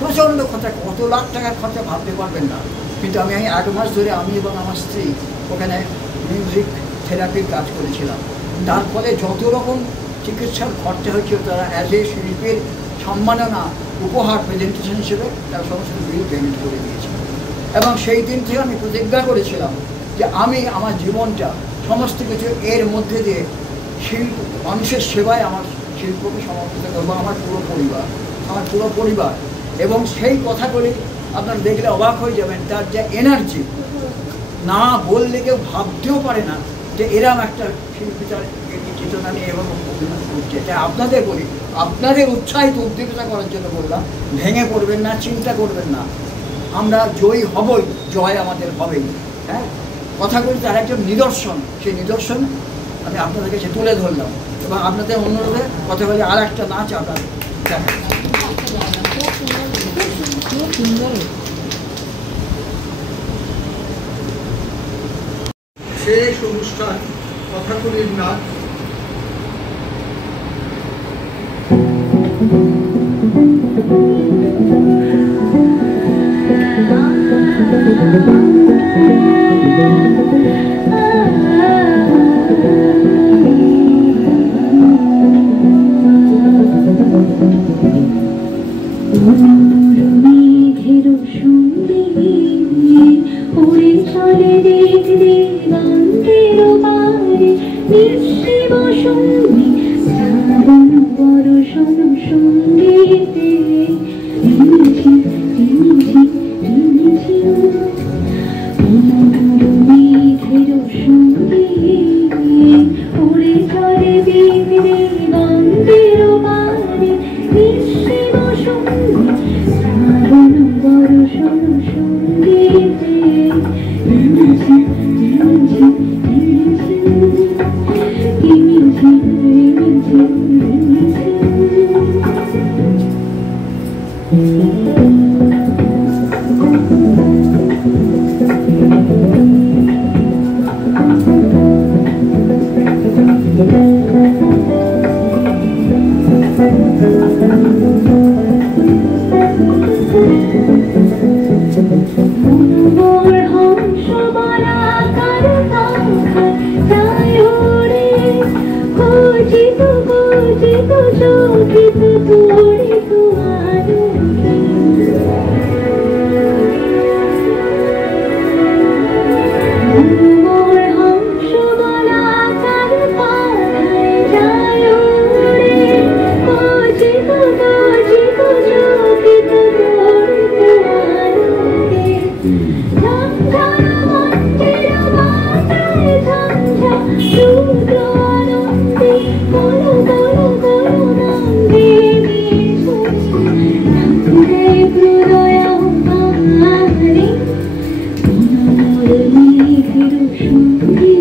প্রচণ্ড খরচা, কত লাখ টাকার খরচা ভাবতে পারবেন না। কিন্তু আমি 1 মাস ধরে আমি এবং আমার স্ত্রী ওখানে মিউজিক থেরাপির কাজ করেছিলাম। তার ফলে যত রকম চিকিৎসার খরচা হয়েছিল তারা অ্যাজ এ শিল্পীর সম্মাননা উপহার প্রেজেন্টেশন হিসেবে তারা সমস্ত বিল পেমেন্ট করে দিয়েছিল। এবং সেই দিন থেকে আমি প্রতিজ্ঞা করেছিলাম যে আমি আমার জীবনটা সমস্ত কিছু এর মধ্যে দিয়ে শিল্প, মানুষের সেবায় আমার শিল্পকে সমর্পিত করবো, আমার পুরো পরিবার। এবং সেই কথাগুলি আপনারা দেখলে অবাক হয়ে যাবেন, তার যে এনার্জি, না বললে কেউ ভাবতেও পারে না যে এরম একটা শিল্পী তার চেতনা নিয়ে এবং অভিনয় করছে। তাই আপনাদের বলি, আপনাদের উৎসাহিত উদ্দীপনা করার জন্য বললাম, ভেঙে পড়বেন না, চিন্তা করবেন না, আমরা জয়ী হবই, জয় আমাদের হবেই। হ্যাঁ, কথাগুলি তার একজন নিদর্শন, সেই নিদর্শন আমি আপনাদের কাছে তুলে ধরলাম। এবং আপনাদের অনুরোধে কথা বলে আর একটা নাচ আপনাদের দেখা। শেষ অনুষ্ঠান কথাগুলির নাচ। শোনো সঙ্গীতে রিমিঝিম রিমিঝিম রিমিঝিম মনোহর মেঘের সঙ্গে উড়ে চলে বিঘ্নে গন্ধের বাণী নিঃসীম সঙ্গে শ্রাবণ বর্ষণ সঙ্গীতে রিমিঝিম রিমিঝিম রিমিঝিম রিমিঝিম রিমিঝিম মনোবর হংস বলাকার পাখায় যায় ওরে খচিত খচিত চকিত তড়িত আলোকে মনোবর হংস বলাকার পাখায় যায় ওরে খচিত খচিত চকিত তড়িত আলোকে ঝঞ্ঝার মঞ্চের বাতায় ঝঞ্ঝা রুদ্র আনন্দে বলো বলো বলো নন্দে ঠাকুরে প্রলয় বাহারে মনোহর মেঘের সঙ্গে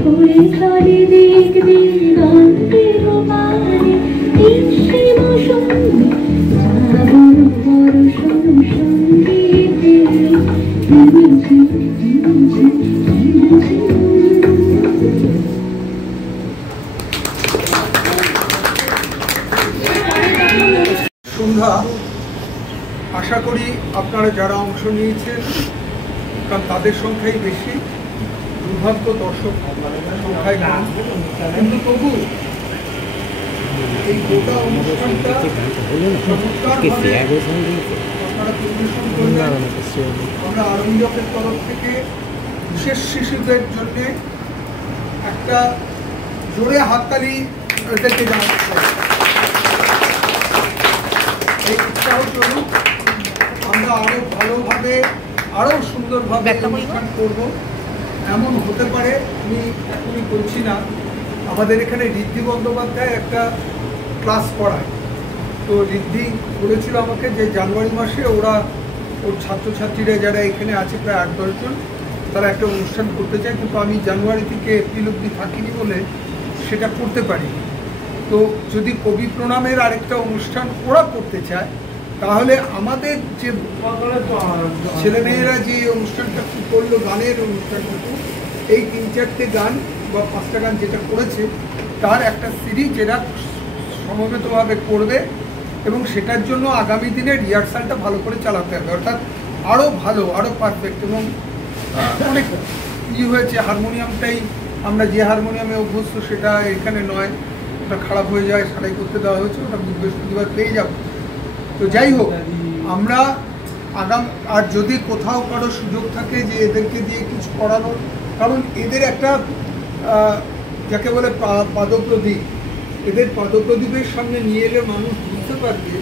পড়ে চলে দিক দিগন্তের বাণী নিঃসীম সঙ্গে শ্রাবণ বর্ষণ সঙ্গীতে রিমিঝিম রিমিঝিম রিমিঝিম। সন্ধ্যা আশা করি আপনারা যারা অংশ নিয়েছেন, কারণ তাদের সংখ্যাই বেশি, দুর্ভাগ্য দর্শক সংখ্যায় কম, কিন্তু তবু এই গোটা অনুষ্ঠানটা চমৎকারভাবে আপনারা পরিবেশন করবেন। আমরা আরণ্যকের তরফ থেকে বিশেষ শিশুদের জন্য একটা জোরে হাততালি এদেরকে জানাচ্ছি। এই উৎসাহ চলুক, আমরা আরো ভালোভাবে আরো সুন্দরভাবে অনুষ্ঠান করব। এমন হতে পারে, আমি এখনই বলছি না, আমাদের এখানে ঋদ্ধি বন্দ্যোপাধ্যায় একটা ক্লাস করায়। তো ঋদ্ধি বলেছিল আমাকে যে জানুয়ারি মাসে ওরা ওর ছাত্রছাত্রীরা যারা এখানে আছে প্রায় 8-10 জন, তারা একটা অনুষ্ঠান করতে চায়, কিন্তু আমি জানুয়ারি থেকে এপ্রিল অবধি থাকিনি বলে সেটা করতে পারি। তো যদি কবি প্রণামের আরেকটা অনুষ্ঠান ওরা করতে চায়, তাহলে আমাদের যে ছেলেমেয়েরা যে অনুষ্ঠানটা করলো, গানের অনুষ্ঠানটুকু, এই 3-4টে গান বা 5টা গান যেটা করেছে তার একটা সিরিজ এরা সমবেতভাবে করবে, এবং সেটার জন্য আগামী দিনে রিহার্সালটা ভালো করে চালাতে হবে, অর্থাৎ আরও ভালো, আরও পারফেক্ট। এবং অনেক হয়েছে, হারমোনিয়ামটাই আমরা যে হারমোনিয়ামে অভ্যস্ত সেটা এখানে নয়, ওটা খারাপ হয়ে যায়, সারাই করতে দেওয়া হয়েছে, ওটা বৃহস্পতিবার পেয়ে যাব। তো যাই হোক, আমরা আর যদি কোথাও কারো সুযোগ থাকে যে এদেরকে দিয়ে কিছু করানোর, কারণ এদের একটা যাকে বলে পাদপ্রদীপ, এদের পাদপ্রদীপের সামনে নিয়ে এলে মানুষ বুঝতে পারবে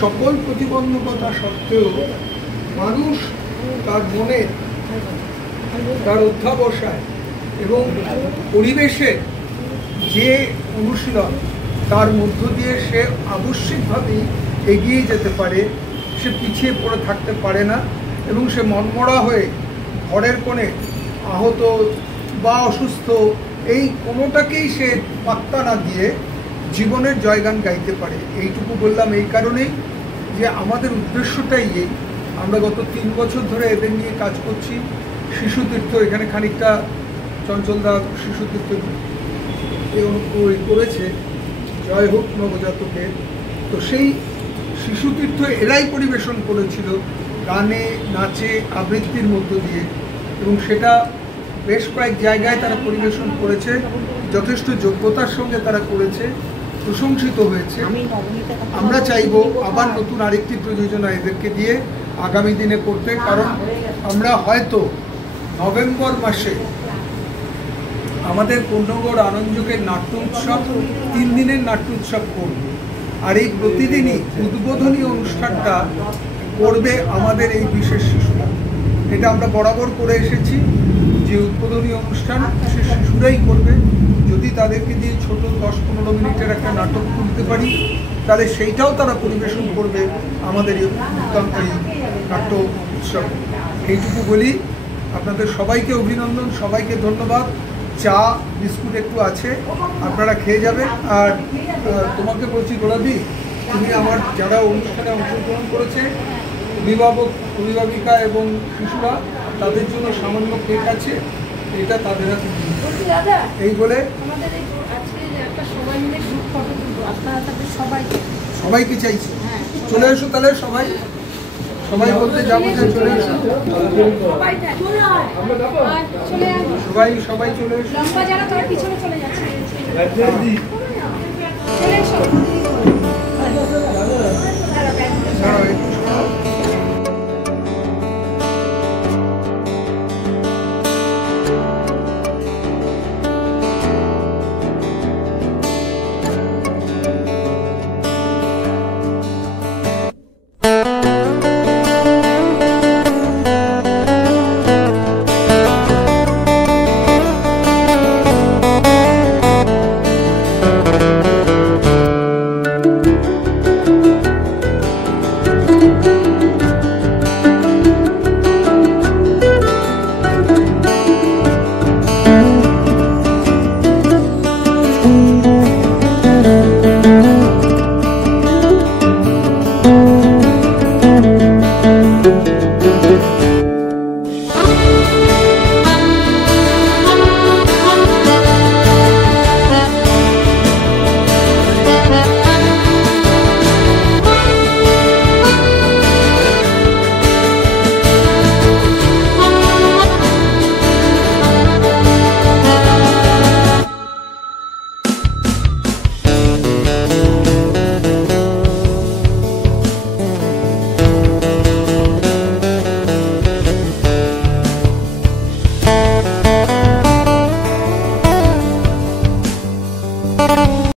সকল প্রতিবন্ধকতা সত্ত্বেও মানুষ তার মনে, তার অধ্যাবসায় এবং পরিবেশে যে অনুশীলন, তার মধ্য দিয়ে সে আবশ্যিকভাবেই এগিয়ে যেতে পারে, সে পিছিয়ে পড়ে থাকতে পারে না, এবং সে মনমরা হয়ে ঘরের কোণে আহত বা অসুস্থ এই কোনোটাকেই সে পাত্তা না দিয়ে জীবনের জয়গান গাইতে পারে। এইটুকু বললাম এই কারণেই যে আমাদের উদ্দেশ্যটাই এই, আমরা গত 3 বছর ধরে এদের নিয়ে কাজ করছি। শিশুতীর্থ এখানে খানিকটা চঞ্চলদা শিশুতীর্থ করেছে, জয় হোক নবজাতকের। তো সেই শিশুতীর্থ এরাই পরিবেশন করেছিল গানে, নাচে, আবৃত্তির মধ্য দিয়ে, এবং সেটা বেশ কয়েক জায়গায় তারা পরিবেশন করেছে, যথেষ্ট যোগ্যতার সঙ্গে তারা করেছে, প্রশংসিত হয়েছে। আমরা চাইব আবার নতুন আরেকটি প্রযোজনা এদেরকে দিয়ে আগামী দিনে করতে, কারণ আমরা হয়তো নভেম্বর মাসে আমাদের পূর্ণগড় আনন্দযোগের নাট্য উৎসব 3 দিনের নাট্য উৎসব করবে। আর এই প্রতিদিনই উদ্বোধনী অনুষ্ঠানটা করবে আমাদের এই বিশেষ শিশুরা। এটা আমরা বরাবর করে এসেছি যে উদ্বোধনী অনুষ্ঠান বিশেষ শিশুরাই করবে। যদি তাদেরকে দিয়ে ছোট 10-15 মিনিটের একটা নাটক তুলতে পারি তাহলে সেইটাও তারা পরিবেশন করবে আমাদের এই নাট্য উৎসব। এইটুকু বলি, আপনাদের সবাইকে অভিনন্দন, সবাইকে ধন্যবাদ। চা বিস্কুট একটু আছে, আপনারা খেয়ে যাবেন। আর তোমাকে বলছি গোলাপি, তুমি আমার যারা অনুষ্ঠানে অংশগ্রহণ করেছে অভিভাবক অভিভাবিকা এবং শিশুরা, তাদের জন্য সামান্য কেক আছে, এটা তাদের হাতে এই বলে সবাইকে চাইছে চলে এসো। তাহলে সবাই সবাই বলতে যাবো যে চলে এসো, সবাই চলে এসো। সবাই চলে এসো। লম্বা যারা তার পিছনে চলে যাচ্ছে।